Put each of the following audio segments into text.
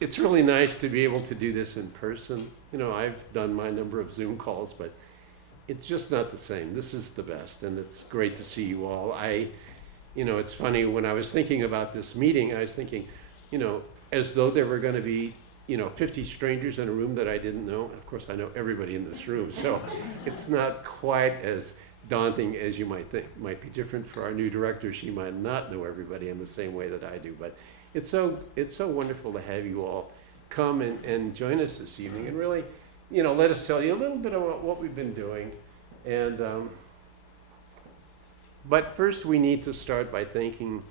It's really nice to be able to do this in person. You know, I've done my number of Zoom calls, but it's just not the same. This is the best, and it's great to see you all. You know, it's funny, when I was thinking about this meeting, I was thinking, you know, as though there were going to be, you know, 50 strangers in a room that I didn't know. Of course, I know everybody in this room, so it's not quite as daunting as you might think. It might be different for our new director. She might not know everybody in the same way that I do, but it's so wonderful to have you all come and join us this evening and really, you know, let us tell you a little bit about what we've been doing. And but first we need to start by thanking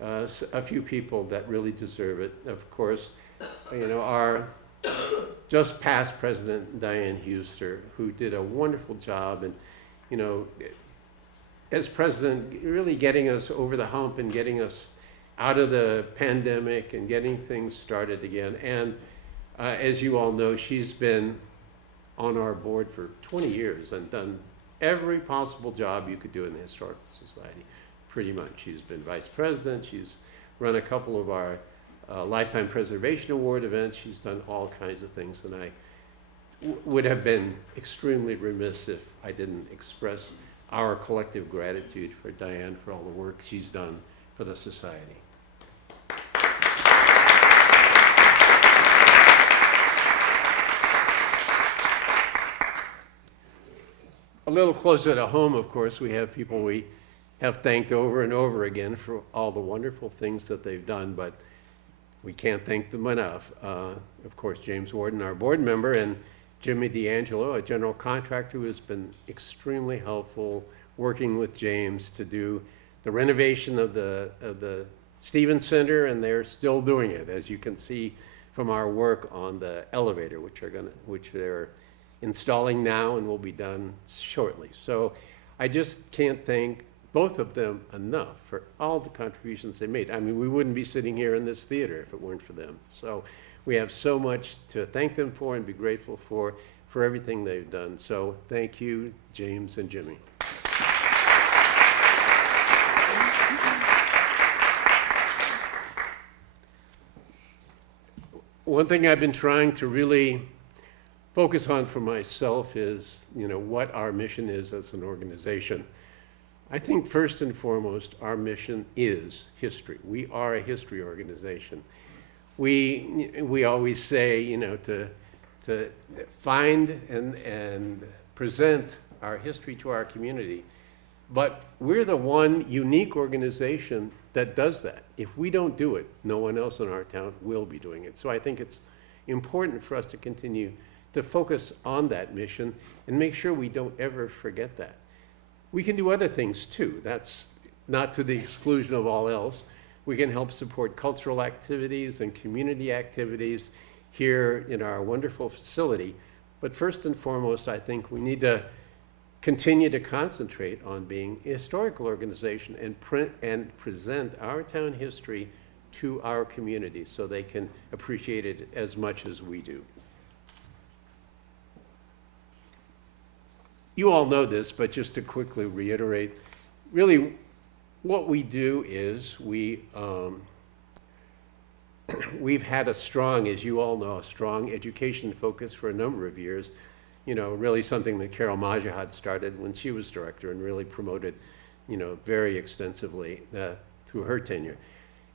a few people that really deserve it. Of course, you know, our just past president, Diane Huster, who did a wonderful job, and, you know, as president, really getting us over the hump and getting us out of the pandemic and getting things started again. And as you all know, she's been on our board for 20 years and done every possible job you could do in the Historical Society, pretty much. She's been vice president, she's run a couple of our Lifetime Preservation Award events, she's done all kinds of things, and I would have been extremely remiss if I didn't express our collective gratitude for Diane for all the work she's done for the Society. A little closer to home, of course, we have people we have thanked over and over again for all the wonderful things that they've done, but we can't thank them enough. Of course, James Warden, our board member, and Jimmy D'Angelo, a general contractor who has been extremely helpful working with James to do the renovation of the Stevens Center, and they're still doing it, as you can see from our work on the elevator, which they're installing now and will be done shortly. So I just can't thank both of them enough for all the contributions they made. I mean, we wouldn't be sitting here in this theater if it weren't for them. So we have so much to thank them for and be grateful for everything they've done. So thank you, James and Jimmy. One thing I've been trying to really focus on for myself is, you know, what our mission is as an organization. I think first and foremost, our mission is history. We are a history organization. We always say, you know, to find and present our history to our community. But we're the one unique organization that does that. If we don't do it, no one else in our town will be doing it. So I think it's important for us to continue to focus on that mission and make sure we don't ever forget that. We can do other things too. That's not to the exclusion of all else. We can help support cultural activities and community activities here in our wonderful facility. But first and foremost, I think we need to continue to concentrate on being a historical organization and present our town history to our community so they can appreciate it as much as we do. You all know this, but just to quickly reiterate, really what we do is we've had a strong, as you all know, a strong education focus for a number of years. You know, really something that Carol Majahad started when she was director and really promoted, you know, very extensively through her tenure.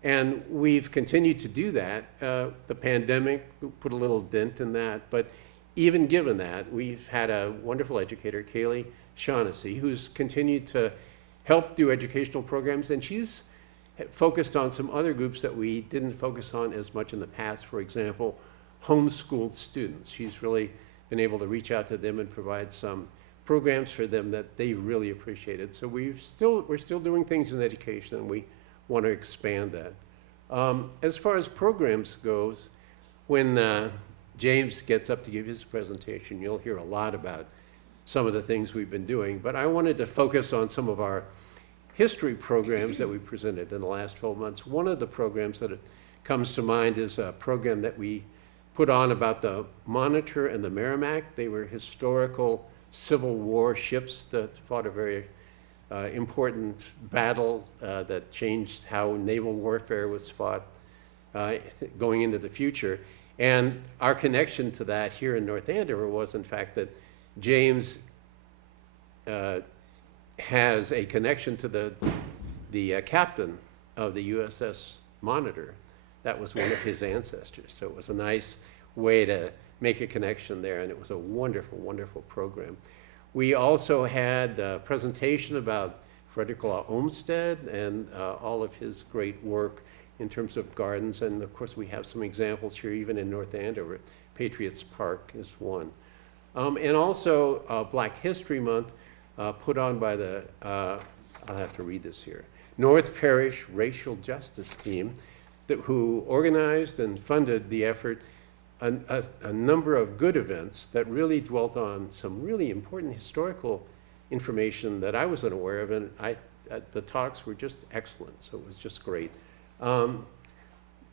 And we've continued to do that. The pandemic put a little dent in that, but even given that, we've had a wonderful educator, Kaylee Shaughnessy, who's continued to help do educational programs, and she's focused on some other groups that we didn't focus on as much in the past. For example, homeschooled students. She's really been able to reach out to them and provide some programs for them that they really appreciated. So we're still doing things in education, and we want to expand that. As far as programs goes, when James gets up to give his presentation, you'll hear a lot about some of the things we've been doing, but I wanted to focus on some of our history programs that we presented in the last 12 months. One of the programs that comes to mind is a program that we put on about the Monitor and the Merrimack. They were historical Civil War ships that fought a very important battle that changed how naval warfare was fought going into the future. And our connection to that here in North Andover was, in fact, that James has a connection to the captain of the USS Monitor. That was one of his ancestors. So it was a nice way to make a connection there, and it was a wonderful, wonderful program. We also had a presentation about Frederick Law Olmsted and all of his great work in terms of gardens. And of course, we have some examples here, even in North Andover. Patriots Park is one. And also Black History Month put on by the, I'll have to read this here, North Parish Racial Justice Team, who organized and funded the effort, a number of good events that really dwelt on some really important historical information that I was unaware of, and the talks were just excellent, so it was just great.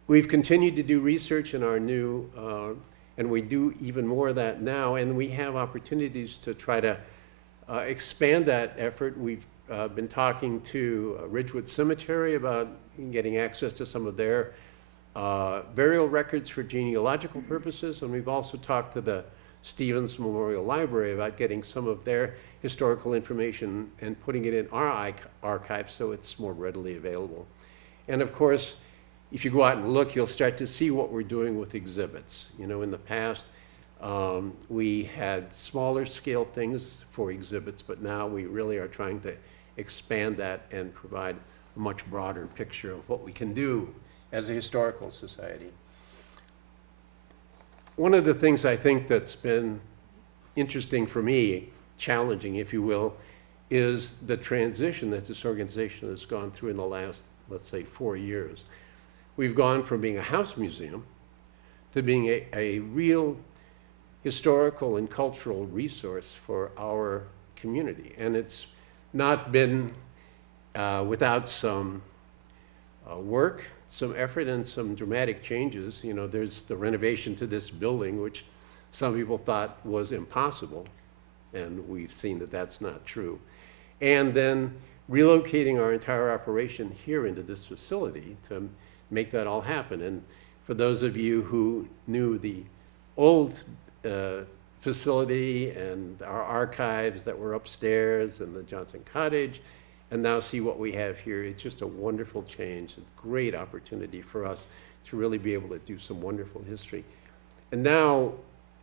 We've continued to do research in our new, and we do even more of that now, and we have opportunities to try to expand that effort. We've been talking to Ridgewood Cemetery about getting access to some of their burial records for genealogical purposes, and we've also talked to the Stevens Memorial Library about getting some of their historical information and putting it in our archive so it's more readily available. And of course, if you go out and look, you'll start to see what we're doing with exhibits. You know, in the past, we had smaller scale things for exhibits, but now we really are trying to expand that and provide a much broader picture of what we can do as a historical society. One of the things I think that's been interesting for me, challenging, if you will, is the transition that this organization has gone through in the last, let's say, 4 years. We've gone from being a house museum to being a real historical and cultural resource for our community. And it's not been without some work, some effort, and some dramatic changes. You know, there's the renovation to this building, which some people thought was impossible, and we've seen that that's not true. And then relocating our entire operation here into this facility to make that all happen. And for those of you who knew the old facility and our archives that were upstairs and the Johnson Cottage, and now see what we have here, it's just a wonderful change, a great opportunity for us to really be able to do some wonderful history. And now,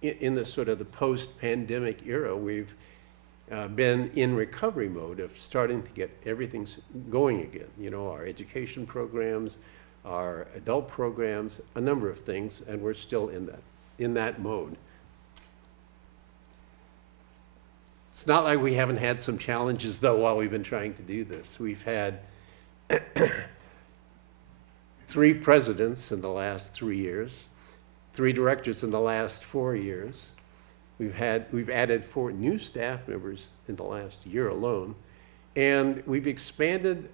in the sort of the post-pandemic era, we've been in recovery mode of starting to get everything going again. You know, our education programs, our adult programs, a number of things, and we're still in that mode. It's not like we haven't had some challenges, though, while we've been trying to do this. We've had 3 presidents in the last 3 years, 3 directors in the last 4 years. We've added 4 new staff members in the last year alone, and we've expanded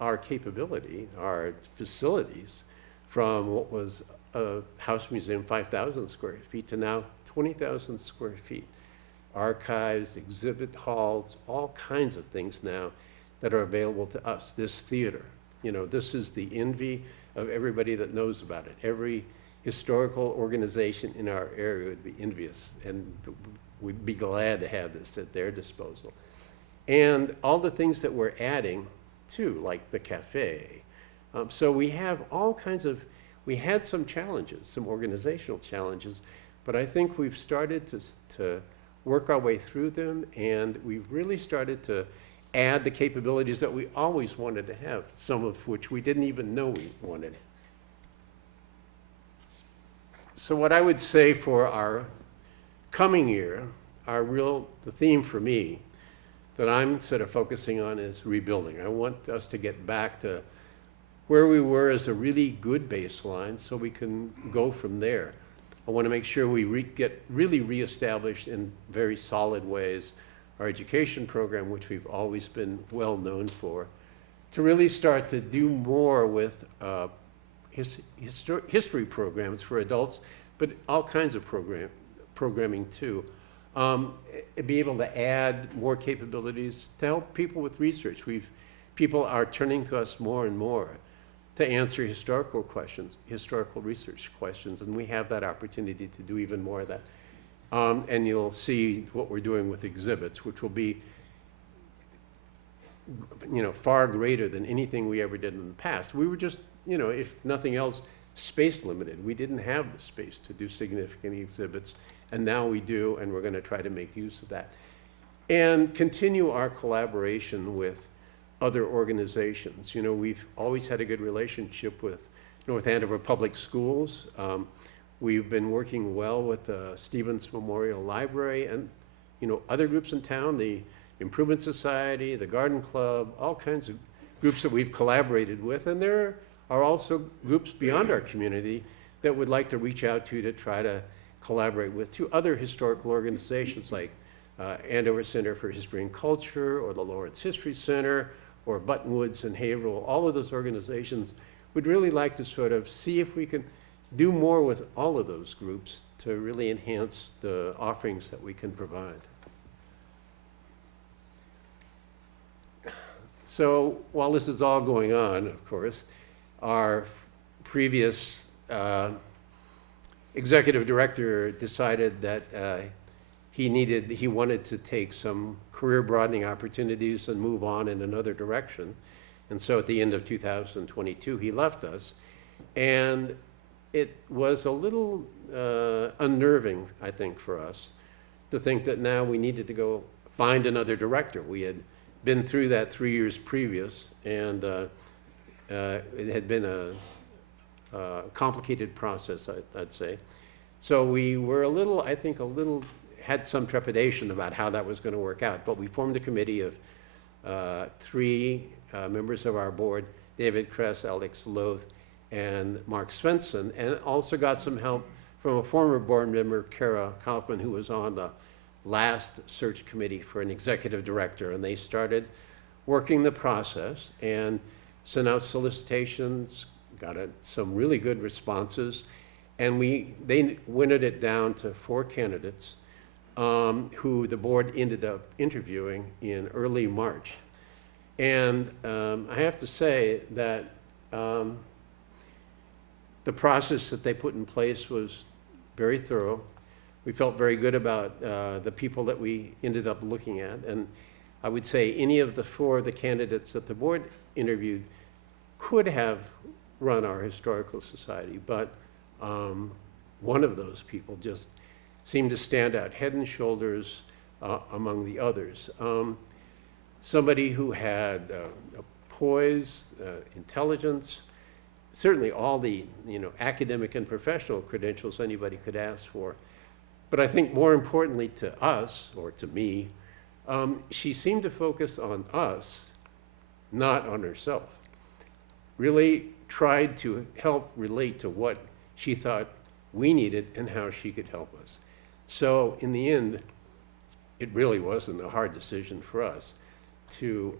our capability, our facilities, from what was a house museum, 5,000 square feet, to now 20,000 square feet. Archives, exhibit halls, all kinds of things now that are available to us. This theater, you know, this is the envy of everybody that knows about it. Every historical organization in our area would be envious, and we'd be glad to have this at their disposal. And all the things that we're adding too, like the cafe. So we have all kinds of, we had some challenges, some organizational challenges, but I think we've started to work our way through them, and we've really started to add the capabilities that we always wanted to have, some of which we didn't even know we wanted. So what I would say for our coming year, the theme for me that I'm sort of focusing on is rebuilding. I want us to get back to where we were as a really good baseline so we can go from there. I want to make sure we get really reestablished in very solid ways our education program, which we've always been well known for, to really start to do more with history programs for adults, but all kinds of programming too. Be able to add more capabilities to help people with research. People are turning to us more and more to answer historical questions, historical research questions, and we have that opportunity to do even more of that. And you'll see what we're doing with exhibits, which will be, far greater than anything we ever did in the past. We were just, if nothing else, space limited. We didn't have the space to do significant exhibits, and now we do, and we're going to try to make use of that. And continue our collaboration with other organizations. We've always had a good relationship with North Andover Public Schools. We've been working well with the Stevens Memorial Library and, other groups in town, the Improvement Society, the Garden Club, all kinds of groups that we've collaborated with. And there are also groups beyond our community that would like to reach out to try to collaborate with, to other historical organizations like Andover Center for History and Culture, or the Lawrence History Center, or Buttonwoods and Haverhill. All of those organizations would really like to sort of see if we can do more with all of those groups to really enhance the offerings that we can provide. So while this is all going on, of course, our previous executive director decided that he wanted to take some career broadening opportunities and move on in another direction. And so at the end of 2022, he left us. And it was a little unnerving, I think, for us to think that now we needed to go find another director. We had been through that 3 years previous, and it had been a complicated process, I'd say. So we were had some trepidation about how that was going to work out. But we formed a committee of 3 members of our board, David Kress, Alex Loth, and Mark Svensson, and also got some help from a former board member, Kara Kaufman, who was on the last search committee for an executive director. And they started working the process and sent out solicitations, got some really good responses, and they winnowed it down to 4 candidates who the board ended up interviewing in early March. And I have to say that the process that they put in place was very thorough. We felt very good about the people that we ended up looking at. And I would say any of the 4 of the candidates that the board interviewed could have run our historical society, but one of those people just seemed to stand out head and shoulders among the others. Somebody who had poise, intelligence, certainly all the academic and professional credentials anybody could ask for. But I think more importantly to us, or to me, she seemed to focus on us, not on herself. Really tried to help relate to what she thought we needed and how she could help us. So in the end, it really wasn't a hard decision for us to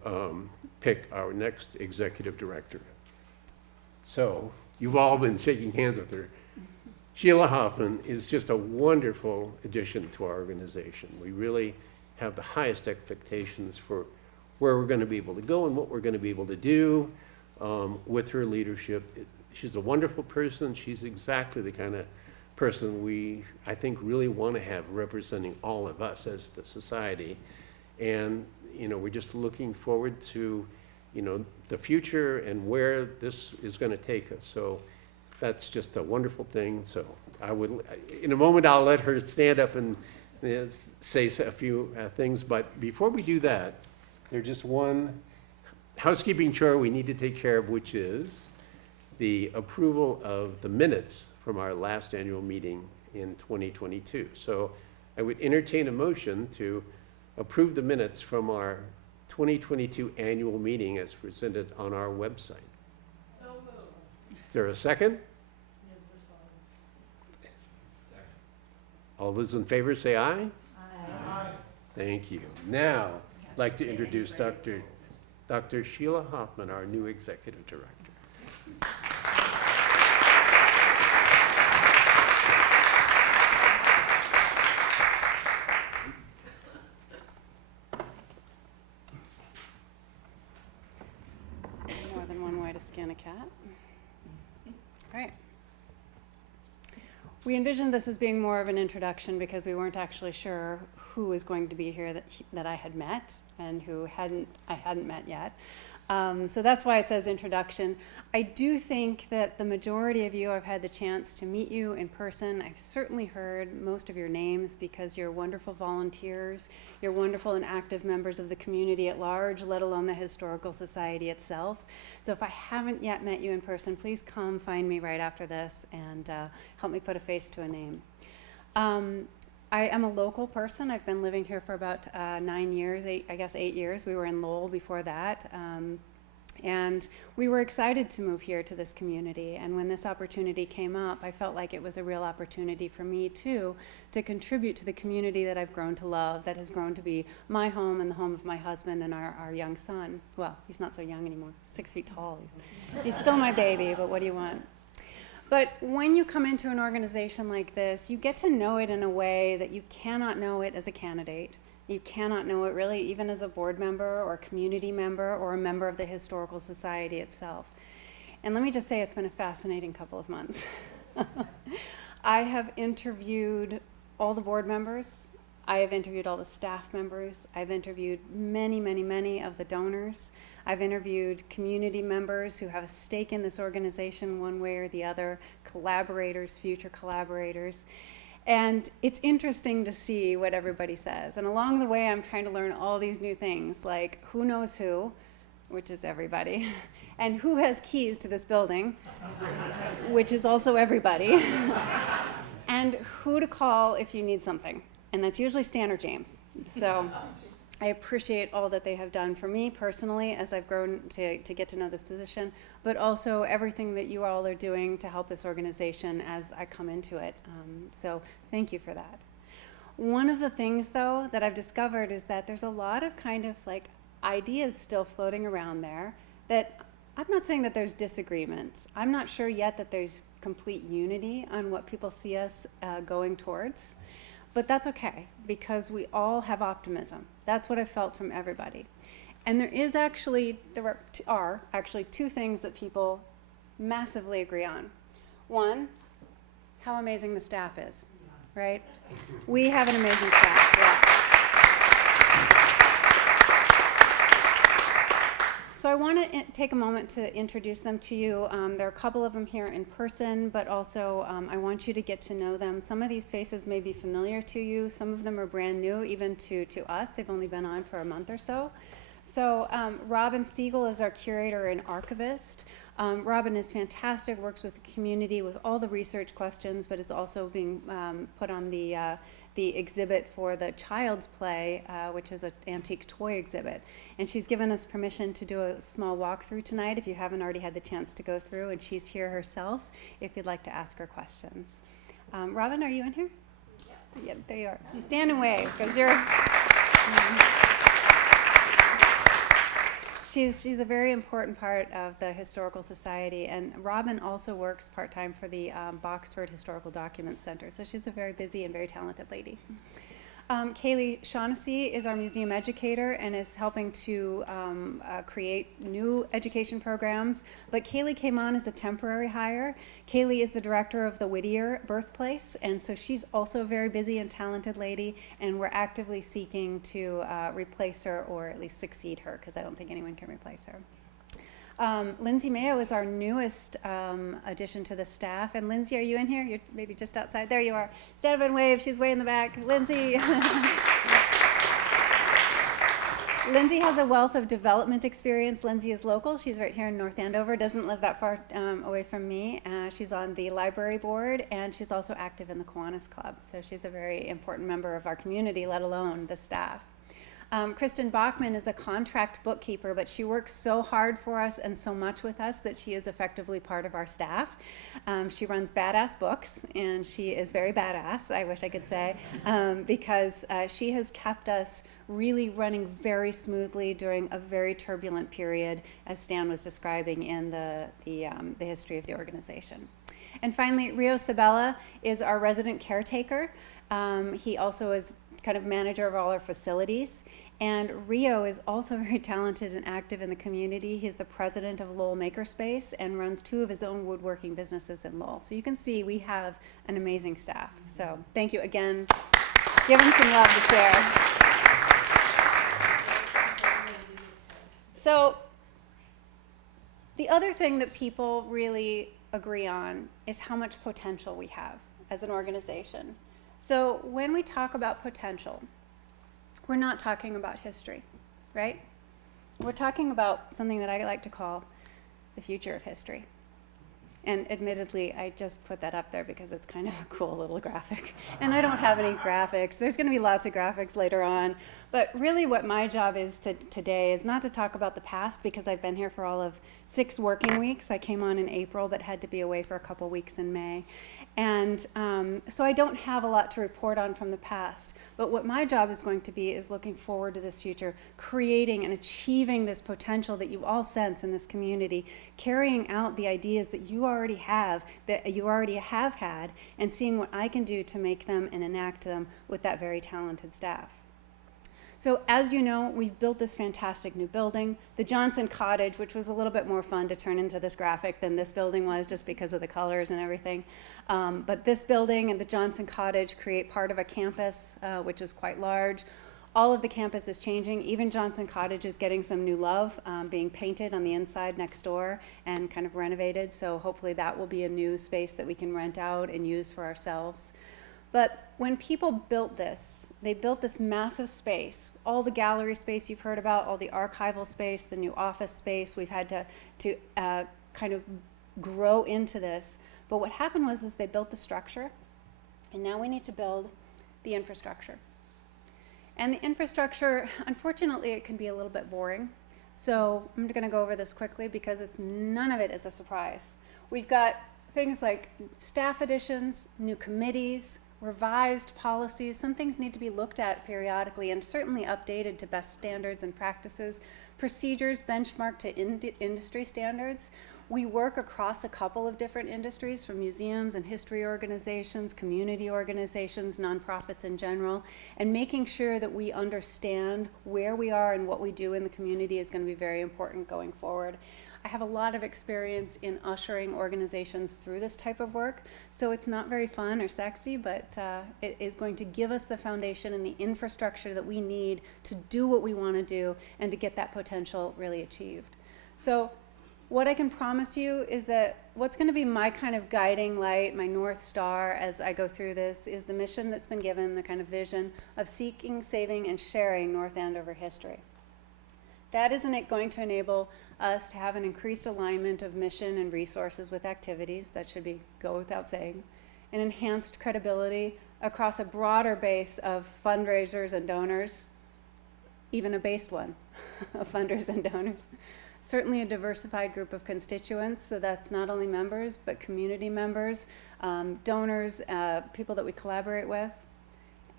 pick our next executive director. So you've all been shaking hands with her. Sheila Hoffman is just a wonderful addition to our organization. We really have the highest expectations for where we're going to be able to go and what we're going to be able to do with her leadership. She's a wonderful person. She's exactly the kind of person we, I think, really want to have representing all of us as the society. And, we're just looking forward to, the future and where this is going to take us. So that's just a wonderful thing. So in a moment, I'll let her stand up and say a few things. But before we do that, there's just one housekeeping chore we need to take care of, which is the approval of the minutes from our last annual meeting in 2022. So I would entertain a motion to approve the minutes from our 2022 annual meeting as presented on our website. So moved. Is there a second? All those in favor say aye. Aye. Thank you. Now, I'd like to introduce Dr. Sheila Hoffman, our new executive director. More than one way to skin a cat. Right. We envisioned this as being more of an introduction because we weren't actually sure who was going to be here that I had met and who I hadn't met yet. So that's why it says introduction. I do think that the majority of you, I've had the chance to meet you in person. I've certainly heard most of your names because you're wonderful volunteers. You're wonderful and active members of the community at large, let alone the Historical Society itself. So if I haven't yet met you in person, please come find me right after this and help me put a face to a name. I am a local person. I've been living here for about 9 years, 8 years. We were in Lowell before that. And we were excited to move here to this community. And when this opportunity came up, I felt like it was a real opportunity for me too to contribute to the community that I've grown to love, that has grown to be my home and the home of my husband and our young son. Well, he's not so young anymore, 6 feet tall. He's still my baby, but what do you want? But when you come into an organization like this, you get to know it in a way that you cannot know it as a candidate. You cannot know it really even as a board member or community member or a member of the Historical Society itself. And let me just say it's been a fascinating couple of months. I have interviewed all the board members. I have interviewed all the staff members. I've interviewed many of the donors. I've interviewed community members who have a stake in this organization one way or the other, collaborators, future collaborators. And it's interesting to see what everybody says. And along the way, I'm trying to learn all these new things, like who knows who, which is everybody, and who has keys to this building, which is also everybody, and who to call if you need something. And that's usually Stan or James. So I appreciate all that they have done for me personally as I've grown to get to know this position, but also everything that you all are doing to help this organization as I come into it. So thank you for that. One of the things, though, that I've discovered is that there's a lot of kind of like ideas still floating around there that I'm not saying that there's disagreement. I'm not sure yet that there's complete unity on what people see us going towards. But that's okay, because we all have optimism. That's what I felt from everybody. And there are actually two things that people massively agree on. One, how amazing the staff is, right? We have an amazing staff, yeah. So I want to take a moment to introduce them to you. There are a couple of them here in person, but also I want you to get to know them. Some of these faces may be familiar to you. Some of them are brand new, even to us. They've only been on for a month or so. So Robin Siegel is our curator and archivist. Robin is fantastic, works with the community with all the research questions, but is also being put on the exhibit for the Child's Play, which is an antique toy exhibit. And she's given us permission to do a small walkthrough tonight if you haven't already had the chance to go through, and she's here herself if you'd like to ask her questions. Robin, are you in here? Yeah, there you are. You stand and wave, because you're... She's a very important part of the Historical Society, and Robin also works part-time for the Boxford Historical Documents Center, so she's a very busy and very talented lady. Kaylee Shaughnessy is our museum educator and is helping to create new education programs, but Kaylee came on as a temporary hire. Kaylee is the director of the Whittier Birthplace, and so she's also a very busy and talented lady, and we're actively seeking to replace her or at least succeed her, because I don't think anyone can replace her. Lindsay Mayo is our newest addition to the staff. And Lindsay, are you in here? You're maybe just outside. There you are. Stand up and wave. She's way in the back. Lindsay. Lindsay has a wealth of development experience. Lindsay is local. She's right here in North Andover, doesn't live that far away from me. She's on the library board, and she's also active in the Kiwanis Club. So she's a very important member of our community, let alone the staff. Kristen Bachman is a contract bookkeeper, but she works so hard for us and so much with us that she is effectively part of our staff. She runs Badass Books, and she is very badass, I wish I could say, because she has kept us really running very smoothly during a very turbulent period, as Stan was describing in the history of the organization. And finally, Rio Sabella is our resident caretaker. He also is kind of manager of all our facilities. And Rio is also very talented and active in the community. He's the president of Lowell Makerspace and runs 2 of his own woodworking businesses in Lowell. So you can see we have an amazing staff. So thank you again. Give him some love to share. So the other thing that people really agree on is how much potential we have as an organization. So when we talk about potential, we're not talking about history, right? We're talking about something that I like to call the future of history. And admittedly, I just put that up there because it's kind of a cool little graphic. And I don't have any graphics. There's going to be lots of graphics later on. But really what my job is today is not to talk about the past, because I've been here for all of 6 working weeks. I came on in April but had to be away for a couple weeks in May. And so I don't have a lot to report on from the past. But what my job is going to be is looking forward to this future, creating and achieving this potential that you all sense in this community, carrying out the ideas that you already have, that you already have had, and seeing what I can do to make them and enact them with that very talented staff. So as you know, we've built this fantastic new building, the Johnson Cottage, which was a little bit more fun to turn into this graphic than this building was, just because of the colors and everything. But this building and the Johnson Cottage create part of a campus, which is quite large. All of the campus is changing. Even Johnson Cottage is getting some new love, being painted on the inside next door and kind of renovated. So hopefully that will be a new space that we can rent out and use for ourselves. But when people built this, they built this massive space, all the gallery space you've heard about, all the archival space, the new office space. We've had to kind of grow into this. But what happened was they built the structure, and now we need to build the infrastructure. And the infrastructure, unfortunately, it can be a little bit boring. So I'm going to go over this quickly because none of it is a surprise. We've got things like staff additions, new committees, revised policies. Some things need to be looked at periodically and certainly updated to best standards and practices, procedures benchmarked to industry standards. We work across a couple of different industries, from museums and history organizations, community organizations, nonprofits in general, and making sure that we understand where we are and what we do in the community is going to be very important going forward. I have a lot of experience in ushering organizations through this type of work, so it's not very fun or sexy, but it is going to give us the foundation and the infrastructure that we need to do what we want to do and to get that potential really achieved. So what I can promise you is that what's going to be my kind of guiding light, my North Star as I go through this, is the mission that's been given, the kind of vision of seeking, saving, and sharing North Andover history. That isn't it going to enable us to have an increased alignment of mission and resources with activities, that should go without saying, an enhanced credibility across a broader base of fundraisers and donors, even a based one of funders and donors. Certainly a diversified group of constituents, so that's not only members, but community members, donors, people that we collaborate with.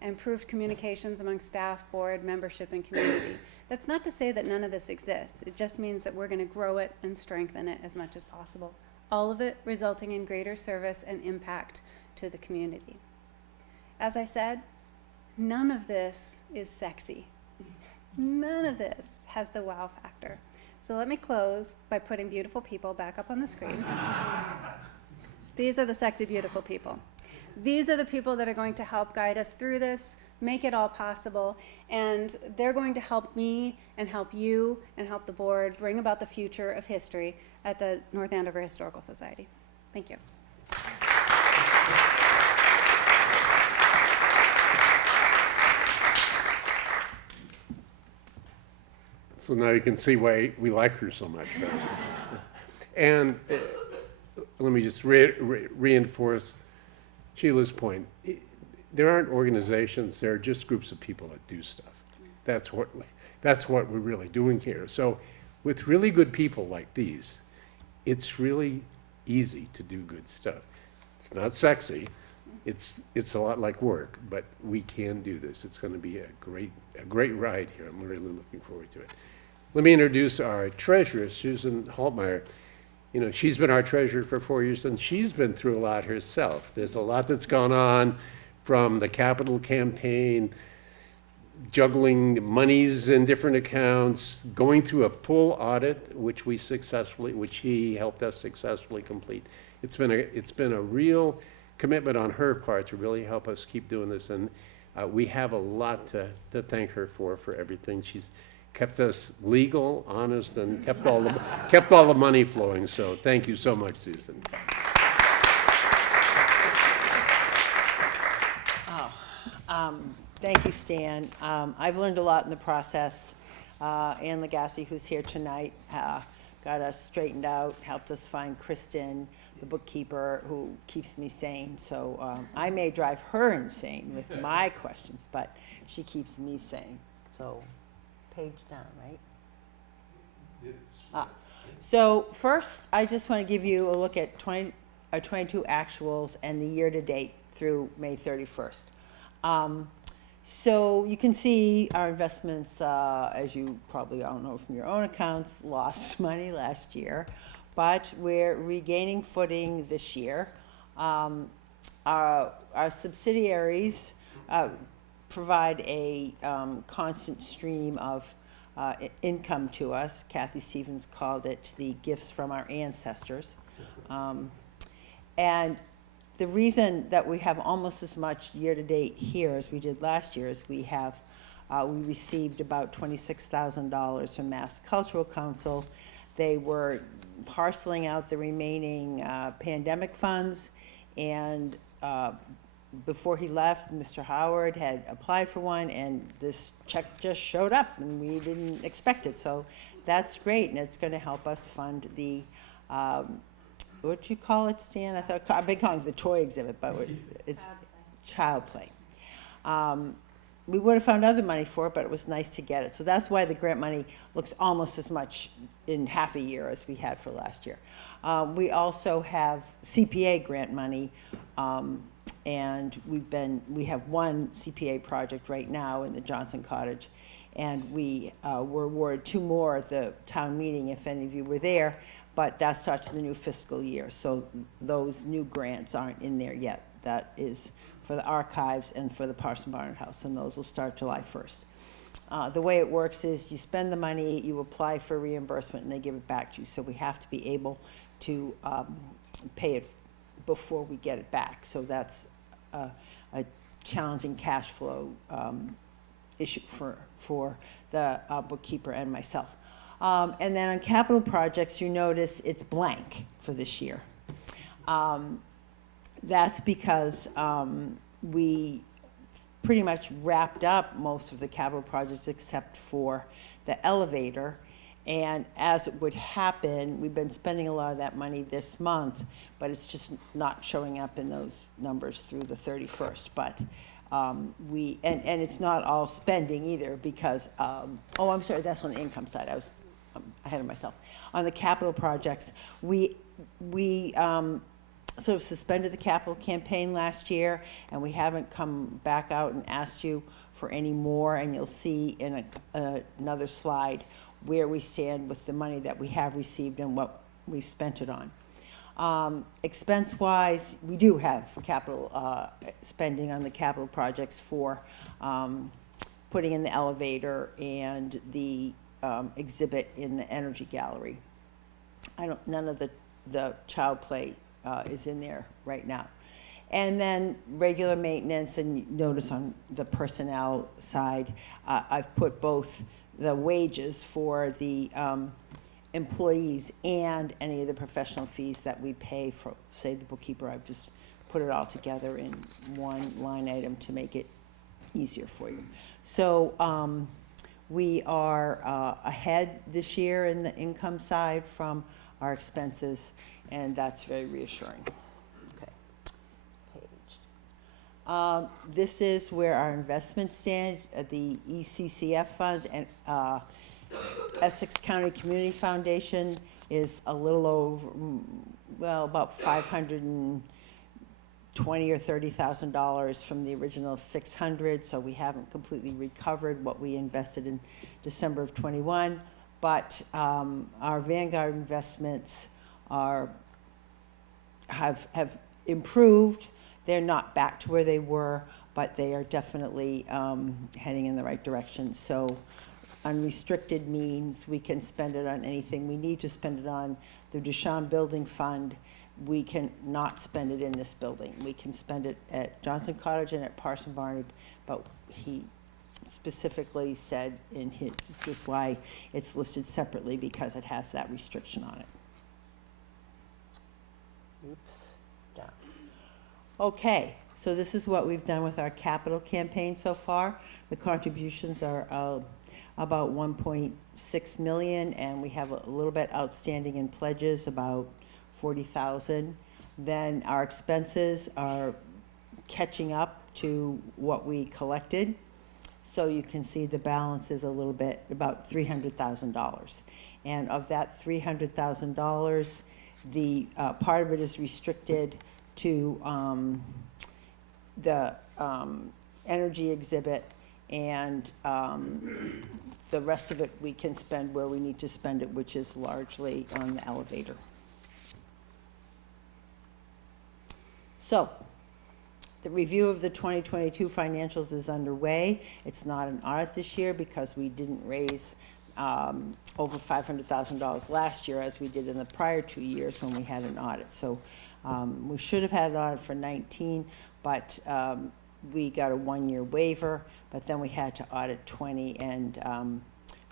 Improved communications among staff, board, membership, and community. That's not to say that none of this exists. It just means that we're going to grow it and strengthen it as much as possible. All of it resulting in greater service and impact to the community. As I said, none of this is sexy. None of this has the wow factor. So let me close by putting beautiful people back up on the screen. These are the sexy, beautiful people. These are the people that are going to help guide us through this, make it all possible, and they're going to help me and help you and help the board bring about the future of history at the North Andover Historical Society. Thank you. So now you can see why we like her so much. And let me just reinforce Sheila's point. There aren't organizations, there are just groups of people that do stuff. That's what we're really doing here. So with really good people like these, it's really easy to do good stuff. It's not sexy, it's a lot like work, but we can do this. It's going to be a great ride here. I'm really looking forward to it. Let me introduce our treasurer, Susan Haltmeyer. You know, she's been our treasurer for 4 years, and she's been through a lot herself. There's a lot that's gone on, from the capital campaign juggling monies in different accounts, going through a full audit, which he helped us successfully complete. It's been a real commitment on her part to really help us keep doing this, and we have a lot to thank her for everything. She's kept us legal, honest, and kept all the money flowing, so thank you so much, Susan. Thank you, Stan. I've learned a lot in the process. Ann Lagasse, who's here tonight, got us straightened out, helped us find Kristen, the bookkeeper, who keeps me sane. So I may drive her insane with my questions, but she keeps me sane. So page down, right? So first, I just want to give you a look at 22 actuals and the year-to-date through May 31st. So you can see our investments, as you probably all know from your own accounts, lost money last year, but we're regaining footing this year. Our subsidiaries provide a constant stream of income to us. Kathy Stevens called it the gifts from our ancestors. And the reason that we have almost as much year-to-date here as we did last year is we received about $26,000 from Mass Cultural Council. They were parceling out the remaining pandemic funds, and before he left, Mr. Howard had applied for one, and this check just showed up, and we didn't expect it. So that's great, and it's going to help us fund the what do you call it, Stan? I've been calling it the toy exhibit, but it's child play. We would have found other money for it, but it was nice to get it. So that's why the grant money looks almost as much in half a year as we had for last year. We also have CPA grant money, and we have one CPA project right now in the Johnson Cottage, and we were awarded 2 more at the town meeting, if any of you were there. But that starts the new fiscal year, so those new grants aren't in there yet. That is for the archives and for the Parson Barnard House, and those will start July 1st. The way it works is you spend the money, you apply for reimbursement, and they give it back to you. So we have to be able to pay it before we get it back. So that's a challenging cash flow issue for the bookkeeper and myself. And then on capital projects, you notice it's blank for this year. That's because we pretty much wrapped up most of the capital projects except for the elevator. And as it would happen, we've been spending a lot of that money this month, but it's just not showing up in those numbers through the 31st. But and it's not all spending either because, oh, I'm sorry, that's on the income side. I was ahead of myself. On the capital projects, we sort of suspended the capital campaign last year, and we haven't come back out and asked you for any more, and you'll see in another slide where we stand with the money that we have received and what we've spent it on. Expense-wise, we do have capital spending on the capital projects for putting in the elevator and the exhibit in the Energy Gallery. None of the child play is in there right now. And then regular maintenance, and notice on the personnel side, I've put both the wages for the employees and any of the professional fees that we pay for, say, the bookkeeper. I've just put it all together in one line item to make it easier for you. So we are ahead this year in the income side from our expenses, and that's very reassuring. Okay, page. This is where our investments stand at the ECCF funds, and Essex County Community Foundation is a little over, well, about $520,000 or $30,000 from the original 600, so we haven't completely recovered what we invested in December of 21. But our Vanguard investments have improved. They're not back to where they were, but they are definitely heading in the right direction. So unrestricted means we can spend it on anything we need to spend it on. The Duchamp Building Fund, we can not spend it in this building. We can spend it at Johnson Cottage and at Parson Barnard, but he specifically said in his, which is why it's listed separately, because it has that restriction on it. Oops, down. Okay, so this is what we've done with our capital campaign so far. The contributions are about 1.6 million, and we have a little bit outstanding in pledges, about 40,000. Then our expenses are catching up to what we collected. So you can see the balance is a little bit, about $300,000. And of that $300,000, the part of it is restricted to the energy exhibit, and the rest of it we can spend where we need to spend it, which is largely on the elevator. So, the review of the 2022 financials is underway. It's not an audit this year because we didn't raise over $500,000 last year as we did in the prior 2 years when we had an audit. So we should have had an audit for 19, but we got a 1-year waiver, but then we had to audit 20 and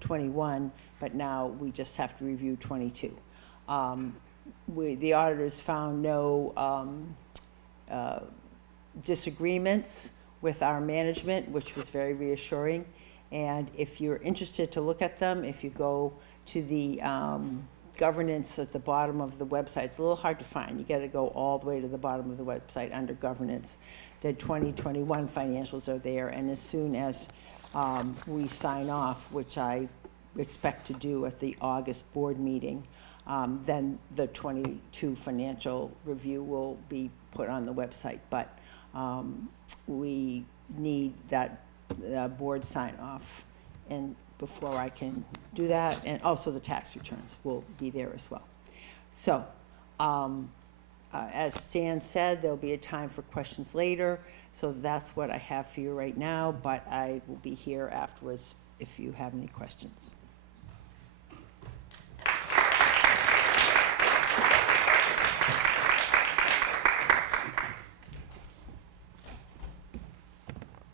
21, but now we just have to review 22. The auditors found no disagreements with our management, which was very reassuring. And if you're interested to look at them, if you go to the governance at the bottom of the website, it's a little hard to find. You got to go all the way to the bottom of the website under governance. The 2021 financials are there, and as soon as we sign off, which I expect to do at the August board meeting, then the 22 financial review will be put on the website. But we need that board sign off, and before I can do that, and also the tax returns will be there as well. So, as Stan said, there'll be a time for questions later, so that's what I have for you right now, but I will be here afterwards if you have any questions.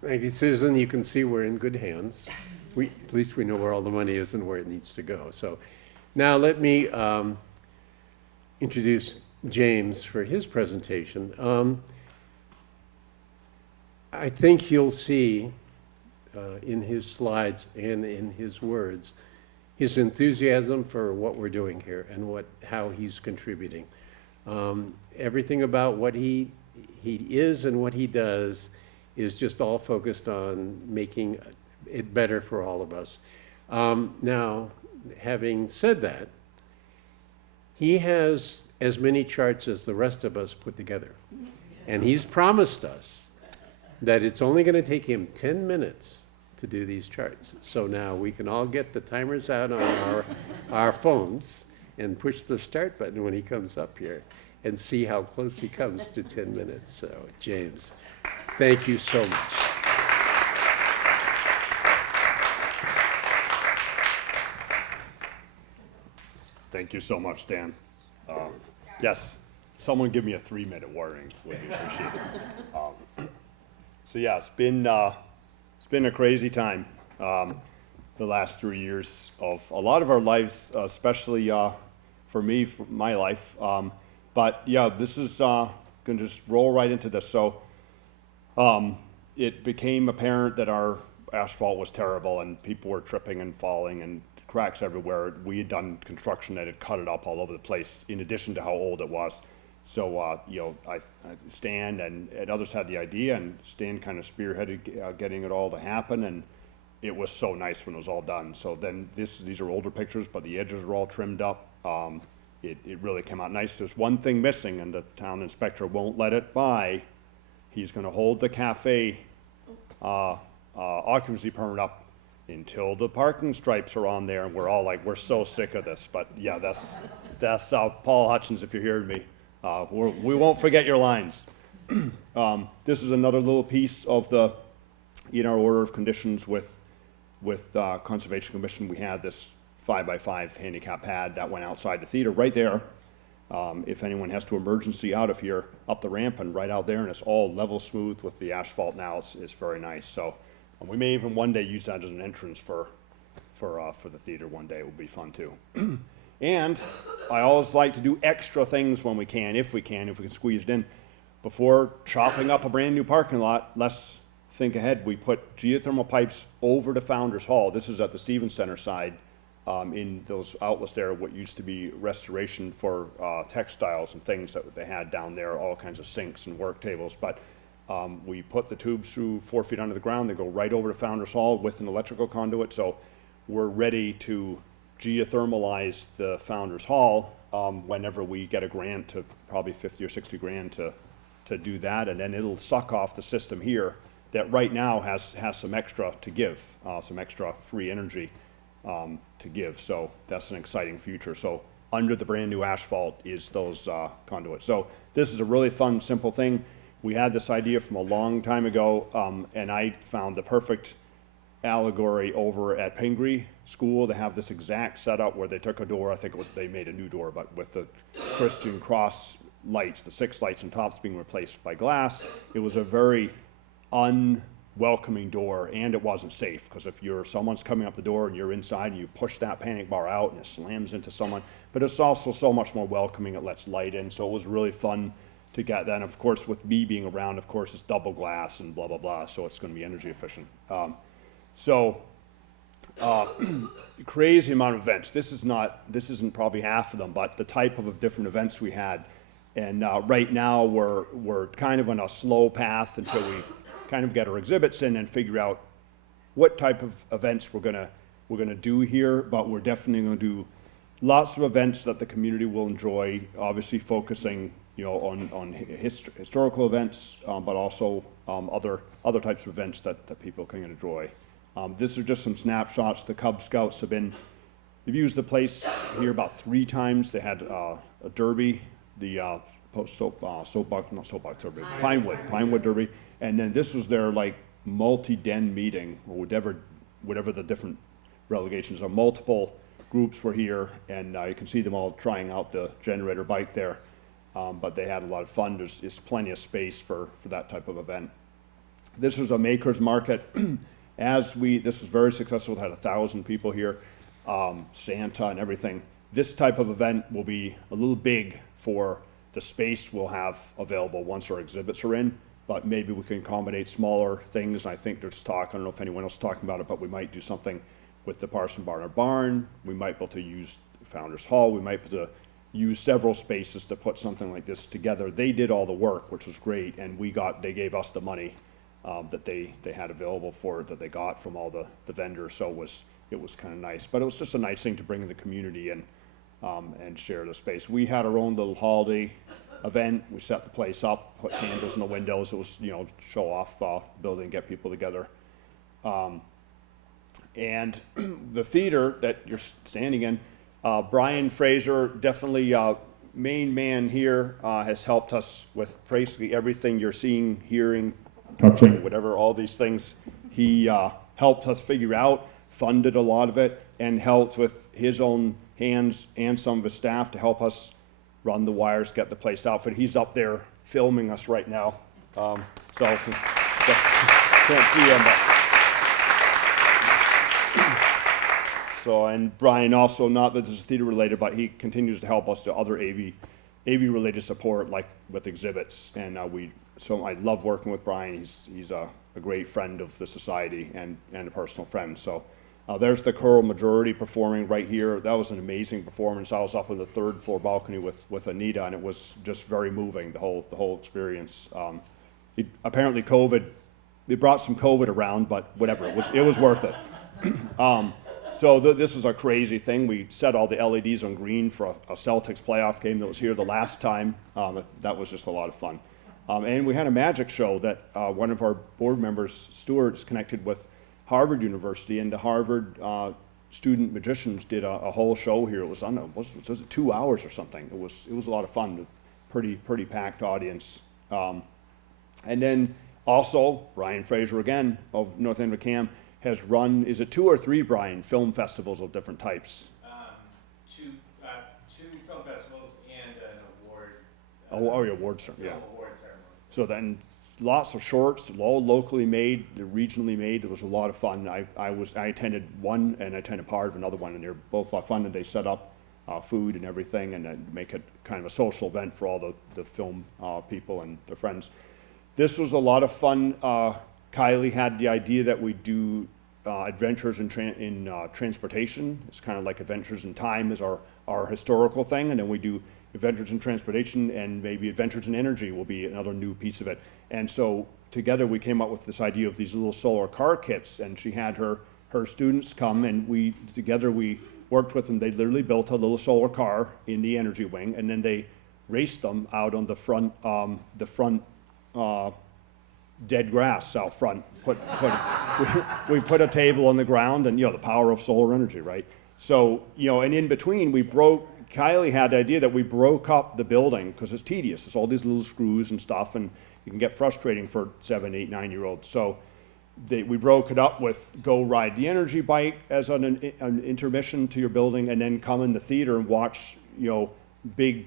Thank you, Susan. You can see we're in good hands. At least we know where all the money is and where it needs to go. So now let me introduce James for his presentation. I think you'll see in his slides and in his words his enthusiasm for what we're doing here and how he's contributing. Everything about what he is and what he does is just all focused on making it better for all of us. Now, having said that, he has as many charts as the rest of us put together. And he's promised us that it's only going to take him 10 minutes to do these charts. So now we can all get the timers out on our phones and push the start button when he comes up here and see how close he comes to 10 minutes. So, James, thank you so much. Thank you so much, Dan. Yes, someone give me a 3-minute warning, would be appreciated. So yeah, it's been a crazy time, the last 3 years of a lot of our lives, especially for me, for my life. But yeah, this is gonna just roll right into this. So it became apparent that our asphalt was terrible and people were tripping and falling and cracks everywhere. We had done construction that had cut it up all over the place, in addition to how old it was. So, Stan and others had the idea, and Stan kind of spearheaded getting it all to happen, and it was so nice when it was all done. So then these are older pictures, but the edges are all trimmed up. It really came out nice. There's one thing missing, and the town inspector won't let it by. He's going to hold the cafe occupancy permit up until the parking stripes are on there, and we're all like, we're so sick of this. But yeah, that's Paul Hutchins, if you're hearing me. We won't forget your lines. This is another little piece of the, in our order of conditions with Conservation Commission. We had this 5x5 handicap pad that went outside the theater right there. If anyone has to emergency out of here, up the ramp and right out there, and it's all level smooth with the asphalt now. It's very nice. So we may even one day use that as an entrance for the theater one day. It would be fun too. And I always like to do extra things when we can, if we can squeeze it in. Before chopping up a brand new parking lot, let's think ahead. We put geothermal pipes over to Founders Hall. This is at the Stevens Center side, in those outlets there, what used to be restoration for textiles and things that they had down there, all kinds of sinks and work tables. But we put the tubes through 4 feet under the ground. They go right over to Founders Hall with an electrical conduit. So we're ready to geothermalize the Founders Hall whenever we get a grant, to probably 50 or 60 grand to do that. And then it'll suck off the system here that right now has some extra to give, some extra free energy to give. So that's an exciting future. So under the brand new asphalt is those conduits. So this is a really fun, simple thing. We had this idea from a long time ago, and I found the perfect allegory over at Pingree School. They have this exact setup where they took a door, I think it was, they made a new door, but with the Christian cross lights, the 6 lights on tops being replaced by glass. It was a very unwelcoming door, and it wasn't safe, because if someone's coming up the door and you're inside and you push that panic bar out and it slams into someone, but it's also so much more welcoming. It lets light in, so it was really fun to get that. And of course, with me being around, of course, it's double glass and blah, blah, blah, so it's gonna be energy efficient. Crazy amount of events. This isn't probably half of them, but the type of different events we had. And right now, we're kind of on a slow path until we kind of get our exhibits in and figure out what type of events we're gonna do here. But we're definitely gonna do lots of events that the community will enjoy, obviously focusing, on historical events, but also other types of events that people can enjoy. This are just some snapshots. The Cub Scouts they've used the place here about 3 times. They had a derby, the Pinewood Derby, and then this was their multi-den meeting, or whatever the different relegations are. Multiple groups were here, and you can see them all trying out the generator bike there. But they had a lot of fun. There's plenty of space for that type of event. This was a maker's market. This was very successful. It had 1,000 people here, Santa and everything. This type of event will be a little big for the space we'll have available once our exhibits are in, but maybe we can accommodate smaller things. And I think there's talk, I don't know if anyone else is talking about it, but we might do something with the Parson Barn. We might be able to use Founders Hall. We might be able to use several spaces to put something like this together. They did all the work, which was great, and they gave us the money that they had available for it, that they got from all the vendors. So it was kind of nice, but it was just a nice thing to bring in the community and share the space. We had our own little holiday event. We set the place up, put candles in the windows. It was, show off the building, get people together. And the theater that you're standing in, Brian Fraser, definitely main man here, has helped us with basically everything you're seeing, hearing, touching, whatever, all these things. He helped us figure out, funded a lot of it, and helped with his own hands and some of his staff to help us run the wires, get the place out. But he's up there filming us right now. So can't see him, but. So, and Brian also, not that this is theater related, but he continues to help us to other AV related support, like with exhibits. And so I love working with Brian. He's a great friend of the society and a personal friend. So there's the choral majority performing right here. That was an amazing performance. I was up on the 3rd floor balcony with Anita, and it was just very moving, the whole experience. Apparently it brought some COVID around, but whatever, it was worth it. So this is a crazy thing. We set all the LEDs on green for a Celtics playoff game that was here the last time. That was just a lot of fun. And we had a magic show that one of our board members, Stuart, is connected with Harvard University, and the Harvard student magicians did a whole show here. It was, was it 2 hours or something? It was a lot of fun. Pretty packed audience. And then also, Brian Fraser again of North Andover CAM has run, is it 2 or 3, Brian, film festivals of different types? Two, two film festivals and an award. Your awards, yeah. Film award ceremony. So then lots of shorts, all locally made, they're regionally made. It was a lot of fun. I attended one and I attended part of another one, and they're both a lot of fun, and they set up food and everything, and make it kind of a social event for all the film people and their friends. This was a lot of fun. Kylie had the idea that we do adventures in transportation. It's kind of like Adventures in Time is our historical thing, and then we do Adventures in Transportation, and maybe Adventures in Energy will be another new piece of it. And so together we came up with this idea of these little solar car kits, and she had her students come, and we worked with them. They literally built a little solar car in the energy wing, and then they raced them out on the front dead grass out front. We put a table on the ground, and the power of solar energy, right? So and in between Kylie had the idea that we broke up the building because it's tedious. It's all these little screws and stuff, and it can get frustrating for 7, 8, 9-year-olds. So we broke it up with go ride the energy bike as an intermission to your building, and then come in the theater and watch big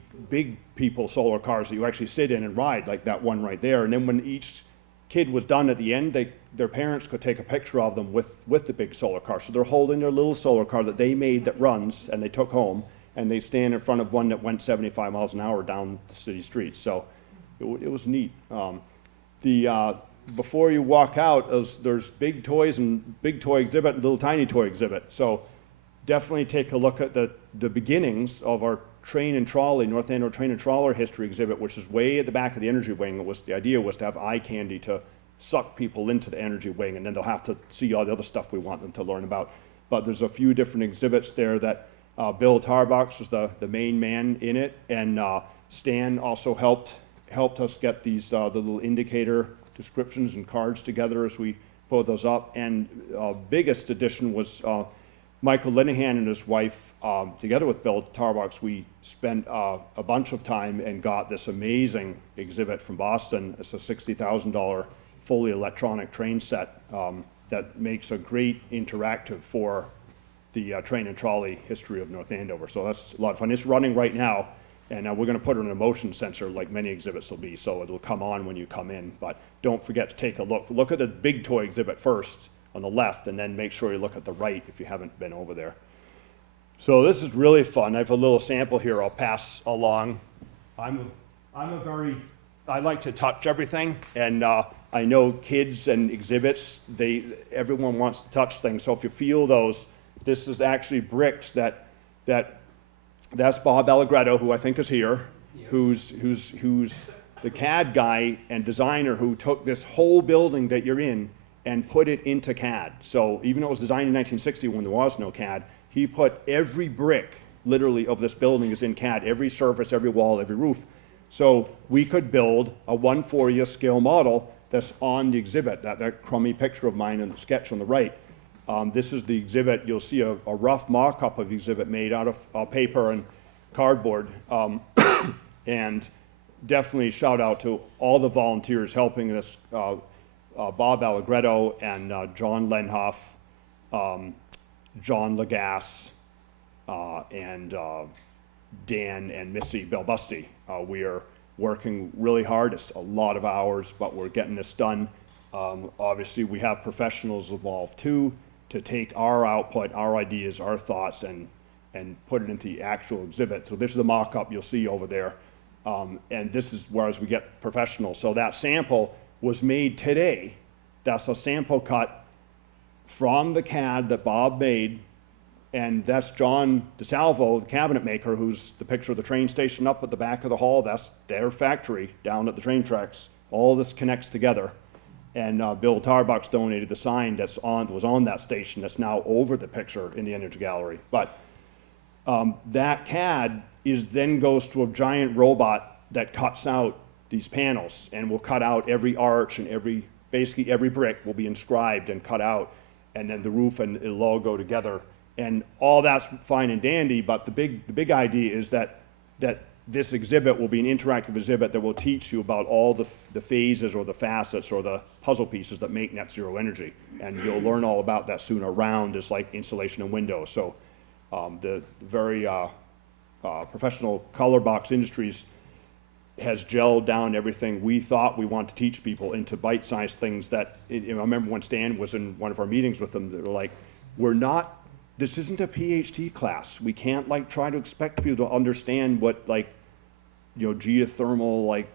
people solar cars that you actually sit in and ride, like that one right there. And then when each kid was done at the end, their parents could take a picture of them with the big solar car. So they're holding their little solar car that they made that runs, and they took home, and they stand in front of one that went 75 miles an hour down the city streets. So it was neat. Before you walk out, there's big toys and big toy exhibit and little tiny toy exhibit. So definitely take a look at the beginnings of our train and trolley, North Andover train and trawler history exhibit, which is way at the back of the energy wing. The idea was to have eye candy to suck people into the energy wing, and then they'll have to see all the other stuff we want them to learn about. But there's a few different exhibits there that Bill Tarbox was the main man in it, and Stan also helped us get these the little indicator descriptions and cards together as we put those up. And biggest addition was Michael Linehan and his wife, together with Bill Tarbox, we spent a bunch of time and got this amazing exhibit from Boston. It's a $60,000 fully electronic train set that makes a great interactive for the train and trolley history of North Andover. So that's a lot of fun. It's running right now, and we're going to put it in a motion sensor like many exhibits will be, so it'll come on when you come in. But don't forget to take a look. Look at the big toy exhibit first on the left, and then make sure you look at the right if you haven't been over there. So this is really fun. I have a little sample here I'll pass along. I like to touch everything, and I know kids and exhibits, everyone wants to touch things. So if you feel those, this is actually bricks that's Bob Allegretto, who I think is here, who's the CAD guy and designer who took this whole building that you're in and put it into CAD. So even though it was designed in 1960 when there was no CAD, he put every brick, literally, of this building is in CAD, every surface, every wall, every roof. So we could build a 1/40th scale model that's on the exhibit, that crummy picture of mine and the sketch on the right. This is the exhibit. You'll see a rough mock-up of the exhibit made out of paper and cardboard. And definitely shout out to all the volunteers helping this, Bob Allegretto and John Lenhoff, John Lagasse, and Dan and Missy Belbusti. We are working really hard. It's a lot of hours, but we're getting this done. Obviously, we have professionals involved too, to take our output, our ideas, our thoughts, and put it into the actual exhibit. So this is the mock-up you'll see over there. And this is where as we get professional. So that sample was made today. That's a sample cut from the CAD that Bob made, and that's John DeSalvo, the cabinet maker, who's the picture of the train station up at the back of the hall. That's their factory down at the train tracks. All this connects together. And Bill Tarbox donated the sign that was on that station that's now over the picture in the Energy Gallery. But that CAD then goes to a giant robot that cuts out these panels and will cut out every arch and basically every brick will be inscribed and cut out, and then the roof and it'll all go together. And all that's fine and dandy, but the big idea is that this exhibit will be an interactive exhibit that will teach you about all the phases or the facets or the puzzle pieces that make net zero energy. And you'll learn all about that soon. Around is like insulation and windows. So the very professional color box industries has gelled down everything we thought we wanted to teach people into bite-sized things that, I remember when Stan was in one of our meetings with them, they were like, this isn't a PhD class. We can't like try to expect people to understand what like, geothermal like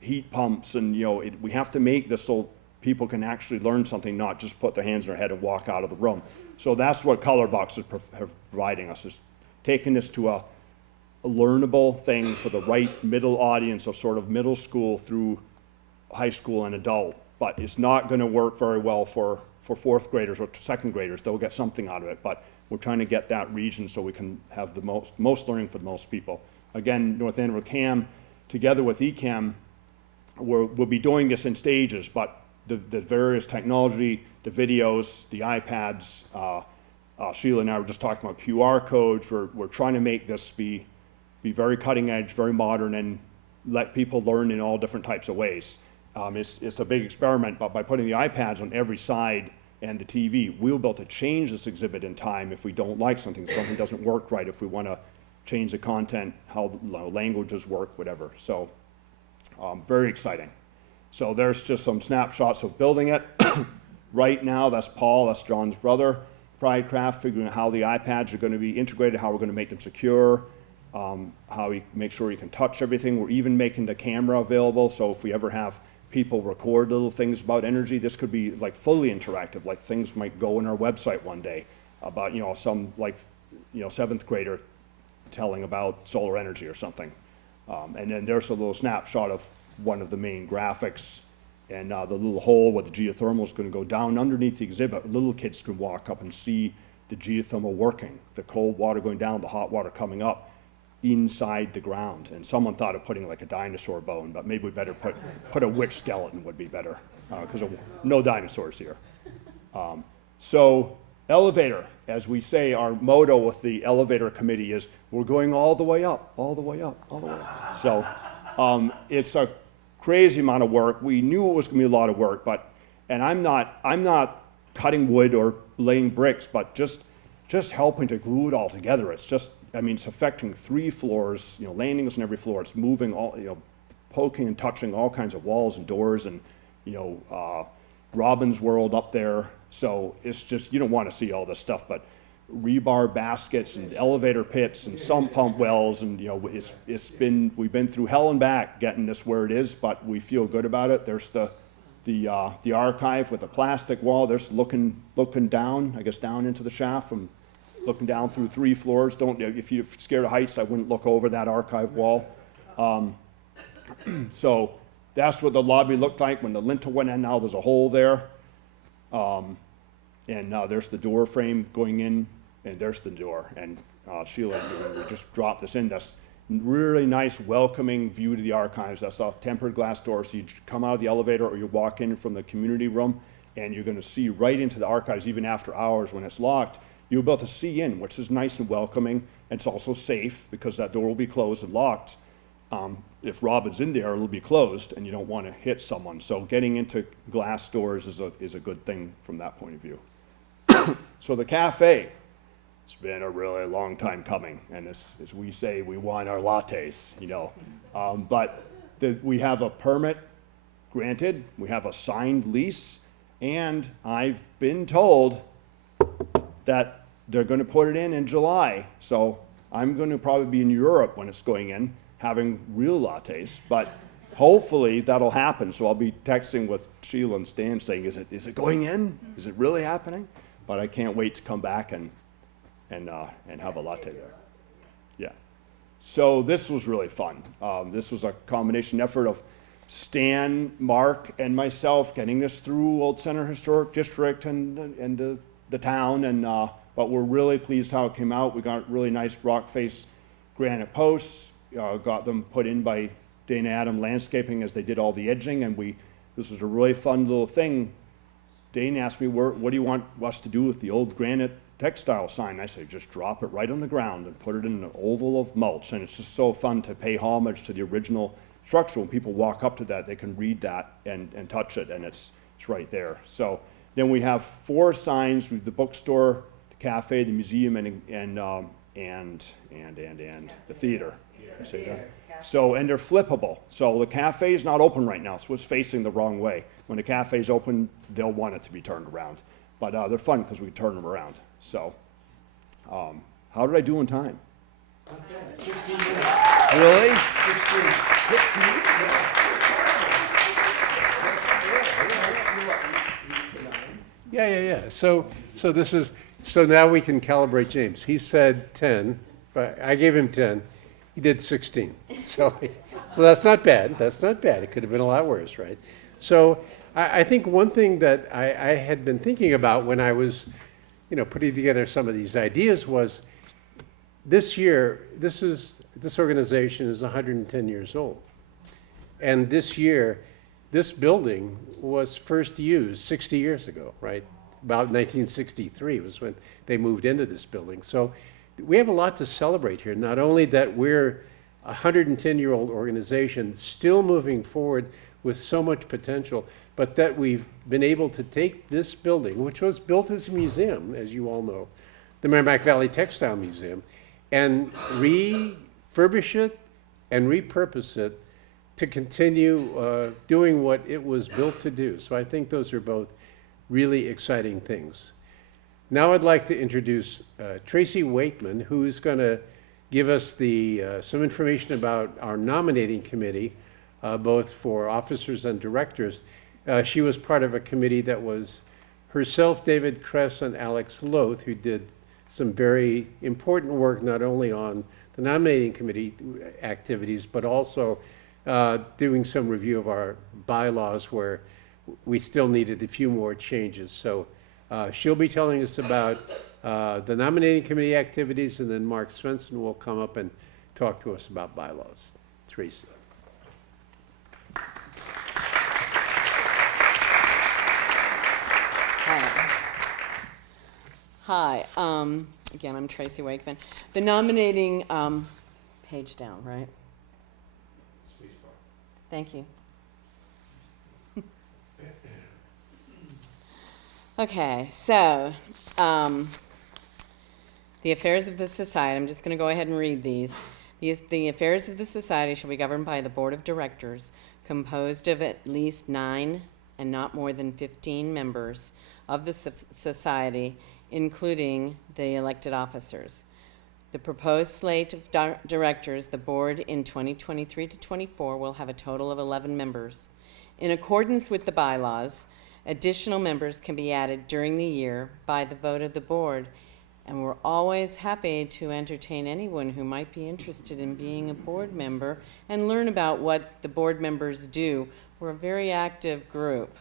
heat pumps and, we have to make this so people can actually learn something, not just put their hands in their head and walk out of the room. So that's what Colorbox is providing us, is taking this to a learnable thing for the right middle audience of sort of middle school through high school and adult. But it's not going to work very well for fourth graders or second graders. They'll get something out of it, but we're trying to get that region so we can have the most learning for the most people. Again, North Andover CAM, together with ECAM, we'll be doing this in stages, but the various technology, the videos, the iPads, Sheila and I were just talking about QR codes. We're trying to make this be very cutting edge, very modern, and let people learn in all different types of ways. It's a big experiment, but by putting the iPads on every side and the TV, we'll be able to change this exhibit in time if we don't like something doesn't work right, if we want to change the content, how languages work, whatever. So very exciting. So there's just some snapshots of building it. Right now, that's Paul, that's John's brother, Pridecraft, figuring out how the iPads are going to be integrated, how we're going to make them secure, how we make sure you can touch everything. We're even making the camera available, so if we ever have people record little things about energy, this could be like fully interactive, like things might go on our website one day about, some like, seventh grader telling about solar energy or something. And then there's a little snapshot of one of the main graphics, and the little hole where the geothermal is going to go down underneath the exhibit. Little kids can walk up and see the geothermal working, the cold water going down, the hot water coming up inside the ground. And someone thought of putting like a dinosaur bone, but maybe we better put a witch skeleton would be better, because no dinosaurs here. So elevator, as we say, our motto with the elevator committee is we're going all the way up, all the way up, all the way up. So it's a crazy amount of work. We knew it was going to be a lot of work, and I'm not cutting wood or laying bricks, but just helping to glue it all together. It's affecting 3 floors, landings on every floor. It's moving all, poking and touching all kinds of walls and doors, and Robin's World up there. So it's just, you don't want to see all this stuff, but rebar baskets and elevator pits and sump pump wells, and we've been through hell and back getting this where it is, but we feel good about it. There's the archive with a plastic wall. There's looking down, I guess, down into the shaft from looking down through 3 floors. If you're scared of heights, I wouldn't look over that archive wall. So that's what the lobby looked like when the lintel went in. Now there's a hole there. And now there's the door frame going in, and there's the door. And Sheila, we just dropped this in. That's really nice, welcoming view to the archives. That's a tempered glass door, so you come out of the elevator or you walk in from the community room, and you're going to see right into the archives even after hours when it's locked. You'll be able to see in, which is nice and welcoming. And it's also safe because that door will be closed and locked. If Robin's in there, it'll be closed, and you don't want to hit someone. So getting into glass doors is a good thing from that point of view. So the cafe, it's been a really long time coming, and as we say, we want our lattes, but we have a permit granted, we have a signed lease, and I've been told that they're going to put it in July. So I'm going to probably be in Europe when it's going in, having real lattes, but hopefully that'll happen. So I'll be texting with Sheila and Stan saying, is it going in? Is it really happening? But I can't wait to come back and have a latte there. Yeah. So this was really fun. This was a combination effort of Stan, Mark, and myself getting this through Old Center Historic District and the town. But we're really pleased how it came out. We got really nice rock face granite posts. Got them put in by Dana Adam Landscaping as they did all the edging, and this was a really fun little thing. Dane asked me, what do you want us to do with the old granite textile sign. I say, just drop it right on the ground and put it in an oval of mulch. And it's just so fun to pay homage to the original structure. When people walk up to that, they can read that and touch it, and it's right there. So then we have 4 signs with the bookstore, the cafe, the museum, and the theater. You see that? So, and they're flippable. So the cafe is not open right now, so it's facing the wrong way. When the cafe's open, they'll want it to be turned around. But they're fun because we turn them around. So, how did I do in time? Really? Yeah. So now we can calibrate James. He said 10, but I gave him 10. He did 16. So that's not bad. That's not bad. It could have been a lot worse, right? So I think one thing that I had been thinking about when I was, putting together some of these ideas was this year, this organization is 110 years old. And this year, this building was first used 60 years ago, right? About 1963 was when they moved into this building. So we have a lot to celebrate here. Not only that we're a 110-year-old organization still moving forward with so much potential, but that we've been able to take this building, which was built as a museum, as you all know, the Merrimack Valley Textile Museum, and refurbish it and repurpose it to continue doing what it was built to do. So I think those are both really exciting things. Now I'd like to introduce Tracy Wakeman, who's going to give us some information about our nominating committee, both for officers and directors. She was part of a committee that was herself, David Kress, and Alex Loth, who did some very important work not only on the nominating committee activities, but also doing some review of our bylaws where we still needed a few more changes. So she'll be telling us about the nominating committee activities, and then Mark Svensson will come up and talk to us about bylaws. Tracy. Hi. Again, I'm Tracy Wakeman. The nominating page down, right? Thank you. Okay, so the affairs of the society, I'm just going to go ahead and read these. The affairs of the society shall be governed by the board of directors, composed of at least 9 and not more than 15 members of the society, including the elected officers. The proposed slate of directors, the board in 2023 to 24 will have a total of 11 members. In accordance with the bylaws, additional members can be added during the year by the vote of the board, and we're always happy to entertain anyone who might be interested in being a board member and learn about what the board members do. We're a very active group.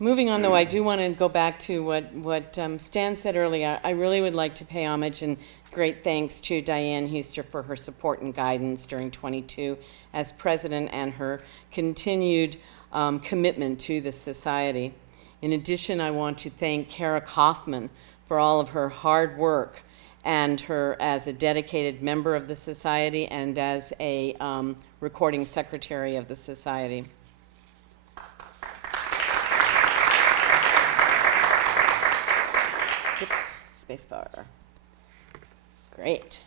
Moving on, though, I do want to go back to what Stan said earlier. I really would like to pay homage and great thanks to Diane Huster for her support and guidance during 22 as president and her continued commitment to the society. In addition, I want to thank Kara Kaufman for all of her hard work and her as a dedicated member of the society and as a recording secretary of the society. Oops, spacebar. Great.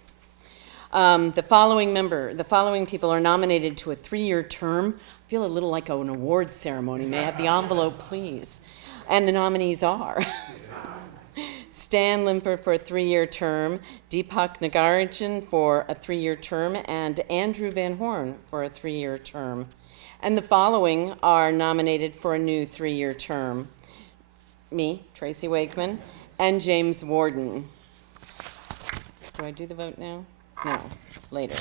The following people are nominated to a 3-year term. I feel a little like an awards ceremony. May I have the envelope, please? And the nominees are Stan Limper for a 3-year term, Deepak Nagarajan for a 3-year term, and Andrew Van Horn for a 3-year term. And the following are nominated for a new 3-year term. Me, Tracy Wakeman, and James Warden. Do I do the vote now? No, later.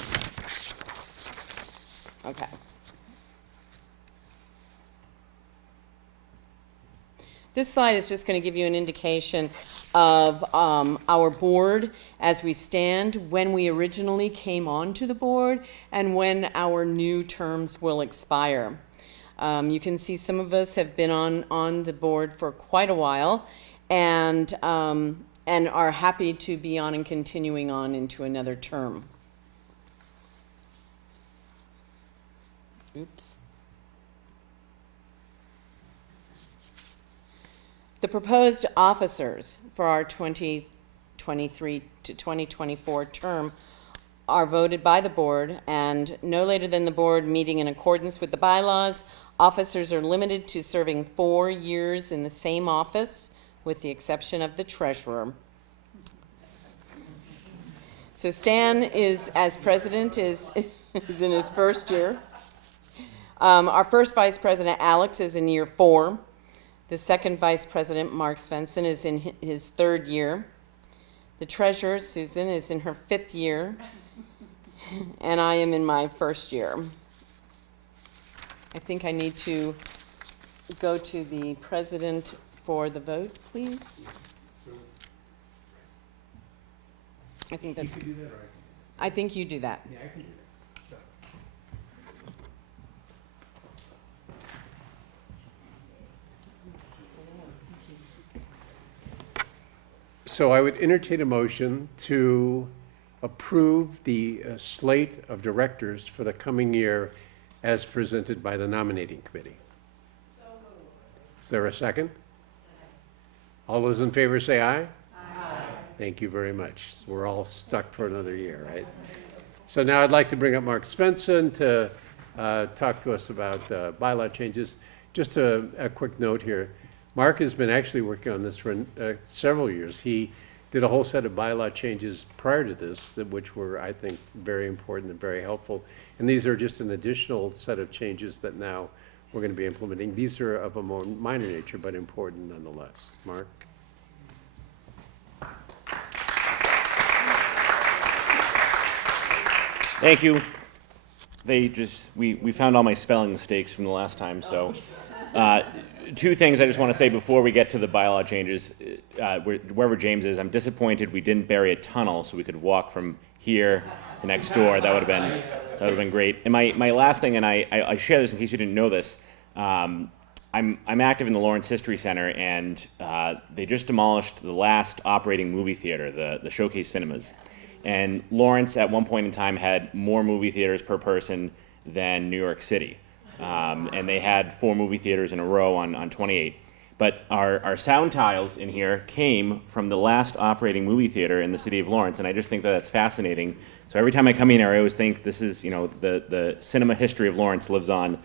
Okay. This slide is just going to give you an indication of our board as we stand, when we originally came onto the board, and when our new terms will expire. You can see some of us have been on the board for quite a while, and and are happy to be on and continuing on into another term. Oops. The proposed officers for our 2023 to 2024 term are voted by the board, and no later than the board meeting in accordance with the bylaws, officers are limited to serving 4 years in the same office, with the exception of the treasurer. So Stan is, as president, is in his first year. Our first vice president, Alex, is in year 4. The second vice president, Mark Svensson, is in his 3rd year. The treasurer, Susan, is in her 5th year. And I am in my 1st year. I think I need to go to the president for the vote, please. I think that's. You could do that, or I think you do that. yeah, I can do that. So I would entertain a motion to approve the slate of directors for the coming year as presented by the nominating committee. Is there a second? All those in favor say aye. Aye. Thank you very much. We're all stuck for another year, right? So now I'd like to bring up Mark Svensson to talk to us about bylaw changes. Just a quick note here. Mark has been actually working on this for several years. He did a whole set of bylaw changes prior to this, which were, I think, very important and very helpful. And these are just an additional set of changes that now we're going to be implementing. These are of a more minor nature, but important nonetheless. Mark? Thank you. We found all my spelling mistakes from the last time, so. Two things I just want to say before we get to the bylaw changes. Wherever James is, I'm disappointed we didn't bury a tunnel so we could walk from here to next door. That would have been great. And my last thing, and I share this in case you didn't know this, I'm active in the Lawrence History Center, and they just demolished the last operating movie theater, the Showcase Cinemas. And Lawrence at one point in time had more movie theaters per person than New York City. And they had 4 movie theaters in a row on 28. But our sound tiles in here came from the last operating movie theater in the city of Lawrence, and I just think that that's fascinating. So every time I come in here, I always think this is, the cinema history of Lawrence lives on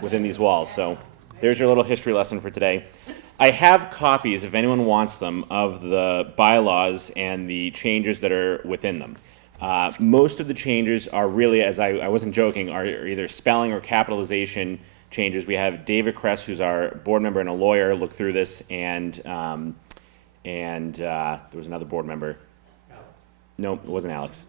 within these walls. So there's your little history lesson for today. I have copies, if anyone wants them, of the bylaws and the changes that are within them. Most of the changes are really, as I wasn't joking, are either spelling or capitalization changes. We have David Kress, who's our board member and a lawyer, look through this, and there was another board member. Alex. No, it wasn't Alex.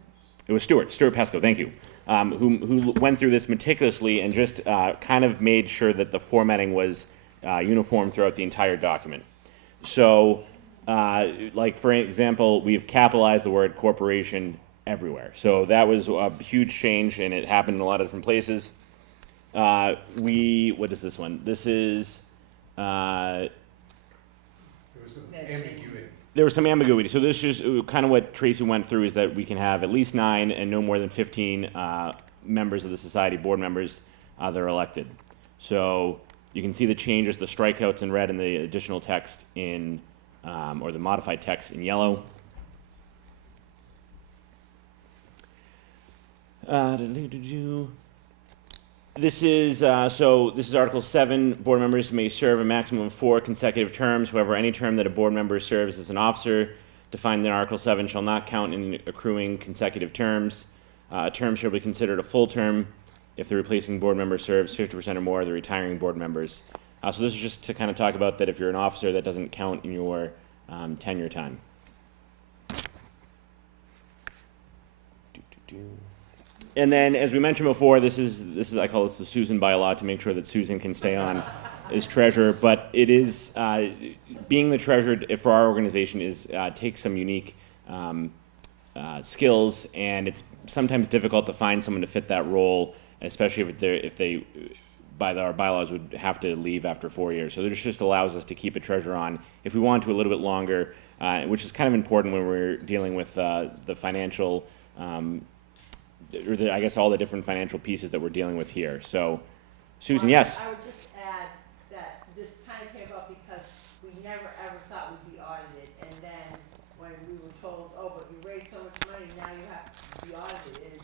It was Stuart Pesco, thank you, who went through this meticulously and just kind of made sure that the formatting was uniform throughout the entire document. So, like for example, we've capitalized the word corporation everywhere. So that was a huge change, and it happened in a lot of different places. What is this one? This is, There was some ambiguity. there was some ambiguity. So this is kind of what Tracy went through, is that we can have at least 9 and no more than 15 members of the society, board members, that are elected. So you can see the changes, the strikeouts in red, and the additional text in, or the modified text in yellow. This is Article 7. Board members may serve a maximum of 4 consecutive terms. However, any term that a board member serves as an officer defined in Article 7 shall not count in accruing consecutive terms. A term shall be considered a full term if the replacing board member serves 50% or more of the retiring board members. So this is just to kind of talk about that if you're an officer, that doesn't count in your tenure time. And then, as we mentioned before, this is I call this the Susan bylaw to make sure that Susan can stay on as treasurer. But it is being the treasurer for our organization takes some unique skills, and it's sometimes difficult to find someone to fit that role, especially if they by our bylaws would have to leave after 4 years. So this just allows us to keep a treasurer on if we want to a little bit longer, which is kind of important when we're dealing with the financial, I guess all the different financial pieces that we're dealing with here. So, Susan, yes. I would just add that this kind of came about because we never ever thought we'd be audited, and then when we were told, oh, but you raised so much money, now you have to be audited, and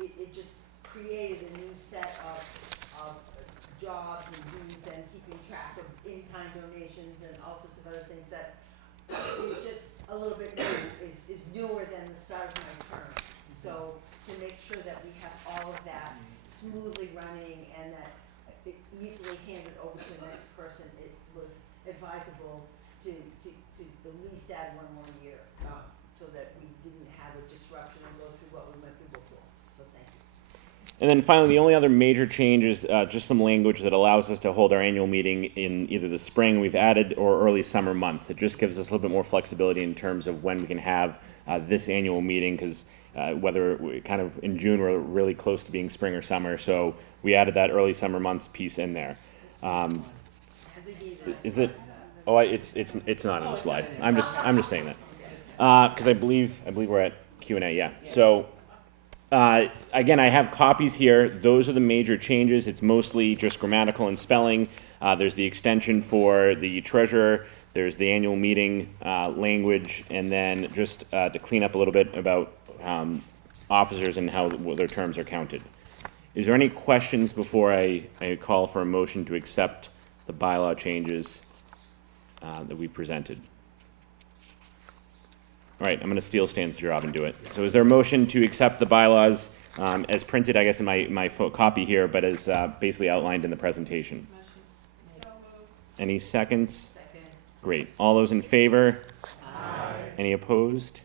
it just created a new set of jobs and duties and keeping track of in-kind donations and all sorts of other things that is just a little bit new, is newer than the start of my term. So to make sure that we have all of that smoothly running and that it easily handed over to the next person, it was advisable to at least add one more year, so that we didn't have a disruption and go through what we went through before. So thank you. And then finally, the only other major change is just some language that allows us to hold our annual meeting in either the spring we've added or early summer months. It just gives us a little bit more flexibility in terms of when we can have this annual meeting, because whether we kind of in June we're really close to being spring or summer, so we added that early summer months piece in there. Is it? Oh, it's not in the slide. I'm just saying that because I believe we're at Q&A. Yeah. So. Again, I have copies here. Those are the major changes. It's mostly just grammatical and spelling. There's the extension for the treasurer. There's the annual meeting language, and then just to clean up a little bit about officers and how their terms are counted. Is there any questions before I call for a motion to accept the bylaw changes that we presented? All right, I'm going to steal Stan's job and do it. So is there a motion to accept the bylaws as printed, I guess, in my copy here, but as basically outlined in the presentation? Any seconds? Second. Great. All those in favor? Aye. Any opposed?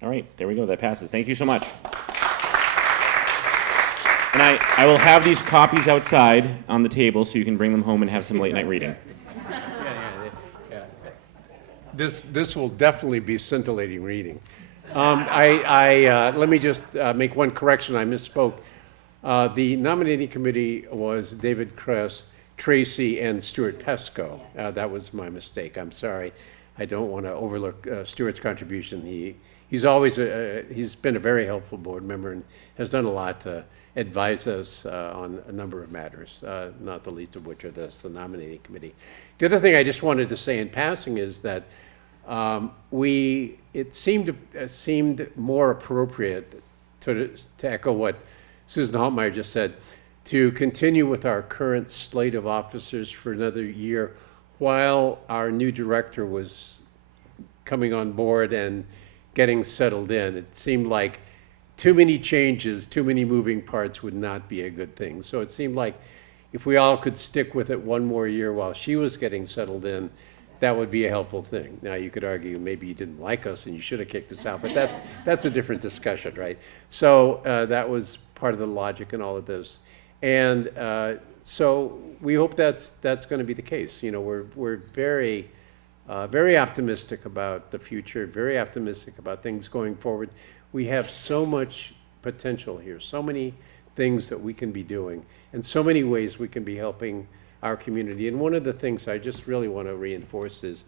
All right, there we go. That passes. Thank you so much. And I will have these copies outside on the table so you can bring them home and have some late night reading. This will definitely be scintillating reading. Let me just make one correction. I misspoke. The nominating committee was David Kress, Tracy, and Stuart Pesco. That was my mistake. I'm sorry. I don't want to overlook Stuart's contribution. He's always he's been a very helpful board member and has done a lot to advise us on a number of matters, not the least of which are the nominating committee. The other thing I just wanted to say in passing is that it seemed more appropriate to echo what Susan Haltmeyer just said, to continue with our current slate of officers for another year while our new director was coming on board and getting settled in. It seemed like too many changes, too many moving parts would not be a good thing. So it seemed like if we all could stick with it one more year while she was getting settled in, that would be a helpful thing. Now, you could argue maybe you didn't like us and you should have kicked us out, but that's a different discussion, right? So that was part of the logic in all of this. And so we hope that's going to be the case. You know, we're very, very optimistic about the future, very optimistic about things going forward. We have so much potential here, so many things that we can be doing, and so many ways we can be helping our community. And one of the things I just really want to reinforce is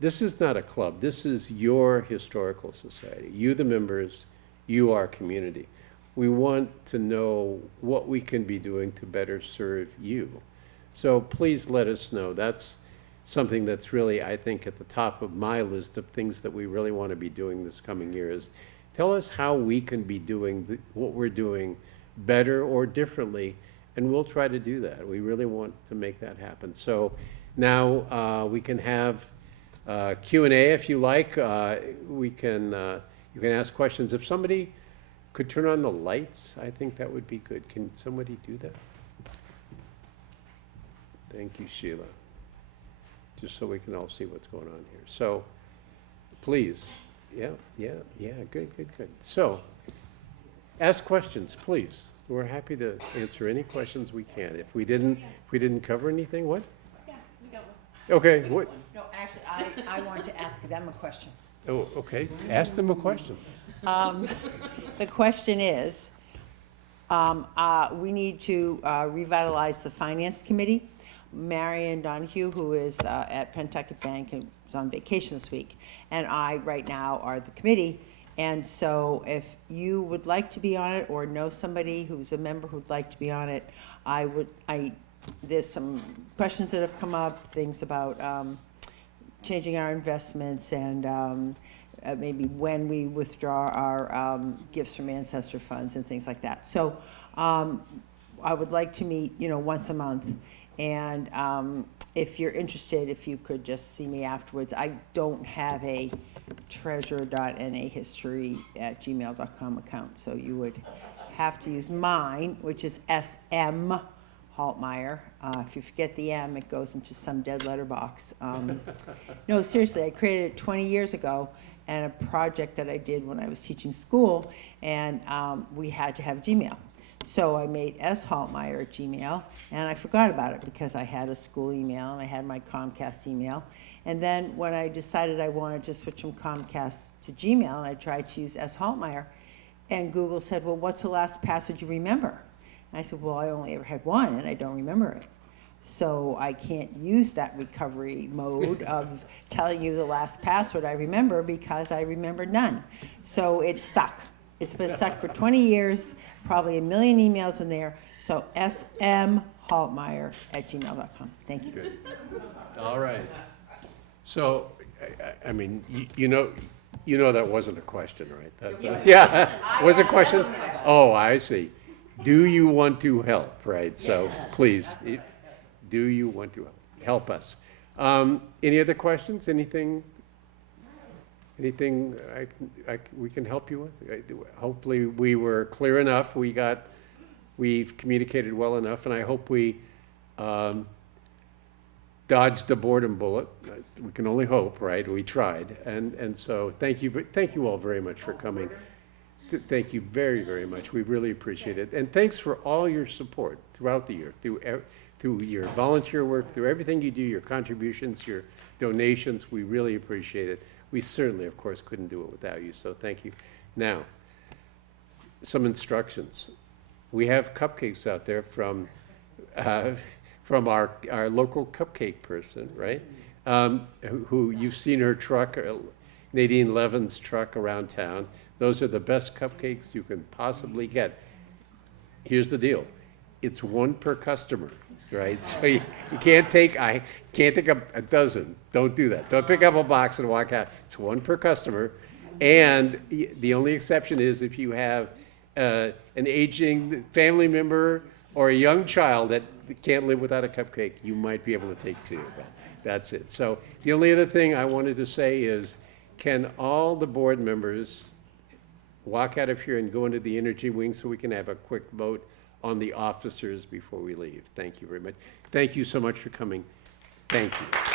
this is not a club. This is your historical society. You, the members, you, our community. We want to know what we can be doing to better serve you. So please let us know. That's something that's really, I think, at the top of my list of things that we really want to be doing this coming year is tell us how we can be doing what we're doing better or differently, and we'll try to do that. We really want to make that happen. So now we can have Q&A if you like. You can ask questions. If somebody could turn on the lights, I think that would be good. Can somebody do that? Thank you, Sheila. Just so we can all see what's going on here. So please, yeah, good. So ask questions, please. We're happy to answer any questions we can. If we didn't cover anything, what? Yeah, we got one. Okay, what? No, actually, I want to ask them a question. Oh, okay, ask them a question. The question is, We need to revitalize the Finance Committee. Marion Donahue, who is at Pentucket Bank and is on vacation this week, and I, right now, are the committee. And so if you would like to be on it or know somebody who's a member who'd like to be on it, there's some questions that have come up, things about changing our investments and maybe when we withdraw our gifts from ancestor funds and things like that. So I would like to meet, once a month. And if you're interested, if you could just see me afterwards. I don't have a treasure.nahistory@gmail.com account, so you would have to use mine, which is SM Haltmeyer. If you forget the M, it goes into some dead letter box. No, seriously, I created it 20 years ago, and a project that I did when I was teaching school, and we had to have Gmail. So I made shaltmeyer@gmail, and I forgot about it because I had a school email and I had my Comcast email. And then when I decided I wanted to switch from Comcast to Gmail, and I tried to use shaltmeyer, and Google said, well, what's the last password you remember? And I said, well, I only ever had one, and I don't remember it. So I can't use that recovery mode of telling you the last password I remember because I remember none. So it's stuck. It's been stuck for 20 years, probably a million emails in there. So smhaltmeyer@gmail.com. Thank you. Good. All right. So, I mean, you know that wasn't a question, right? Yeah, was a question? Oh, I see. Do you want to help, right? So please, do you want to help us? Any other questions? Anything we can help you with? Hopefully we were clear enough. We've communicated well enough, and I hope we dodged the boredom bullet. We can only hope, right? We tried, and so thank you all very much for coming. Thank you very, very much. We really appreciate it, and thanks for all your support throughout the year, through your volunteer work, through everything you do, your contributions, your donations. We really appreciate it. We certainly, of course, couldn't do it without you, so thank you. Now, some instructions. We have cupcakes out there from our local cupcake person, right? Who you've seen her truck, Nadine Levin's truck around town. Those are the best cupcakes you can possibly get. Here's the deal. It's one per customer, right? So you can't take a dozen. Don't do that. Don't pick up a box and walk out. It's one per customer. And the only exception is if you have an aging family member or a young child that can't live without a cupcake, you might be able to take two. But that's it. So the only other thing I wanted to say is, can all the board members walk out of here and go into the Energy Wing so we can have a quick vote on the officers before we leave? Thank you very much. Thank you so much for coming. Thank you.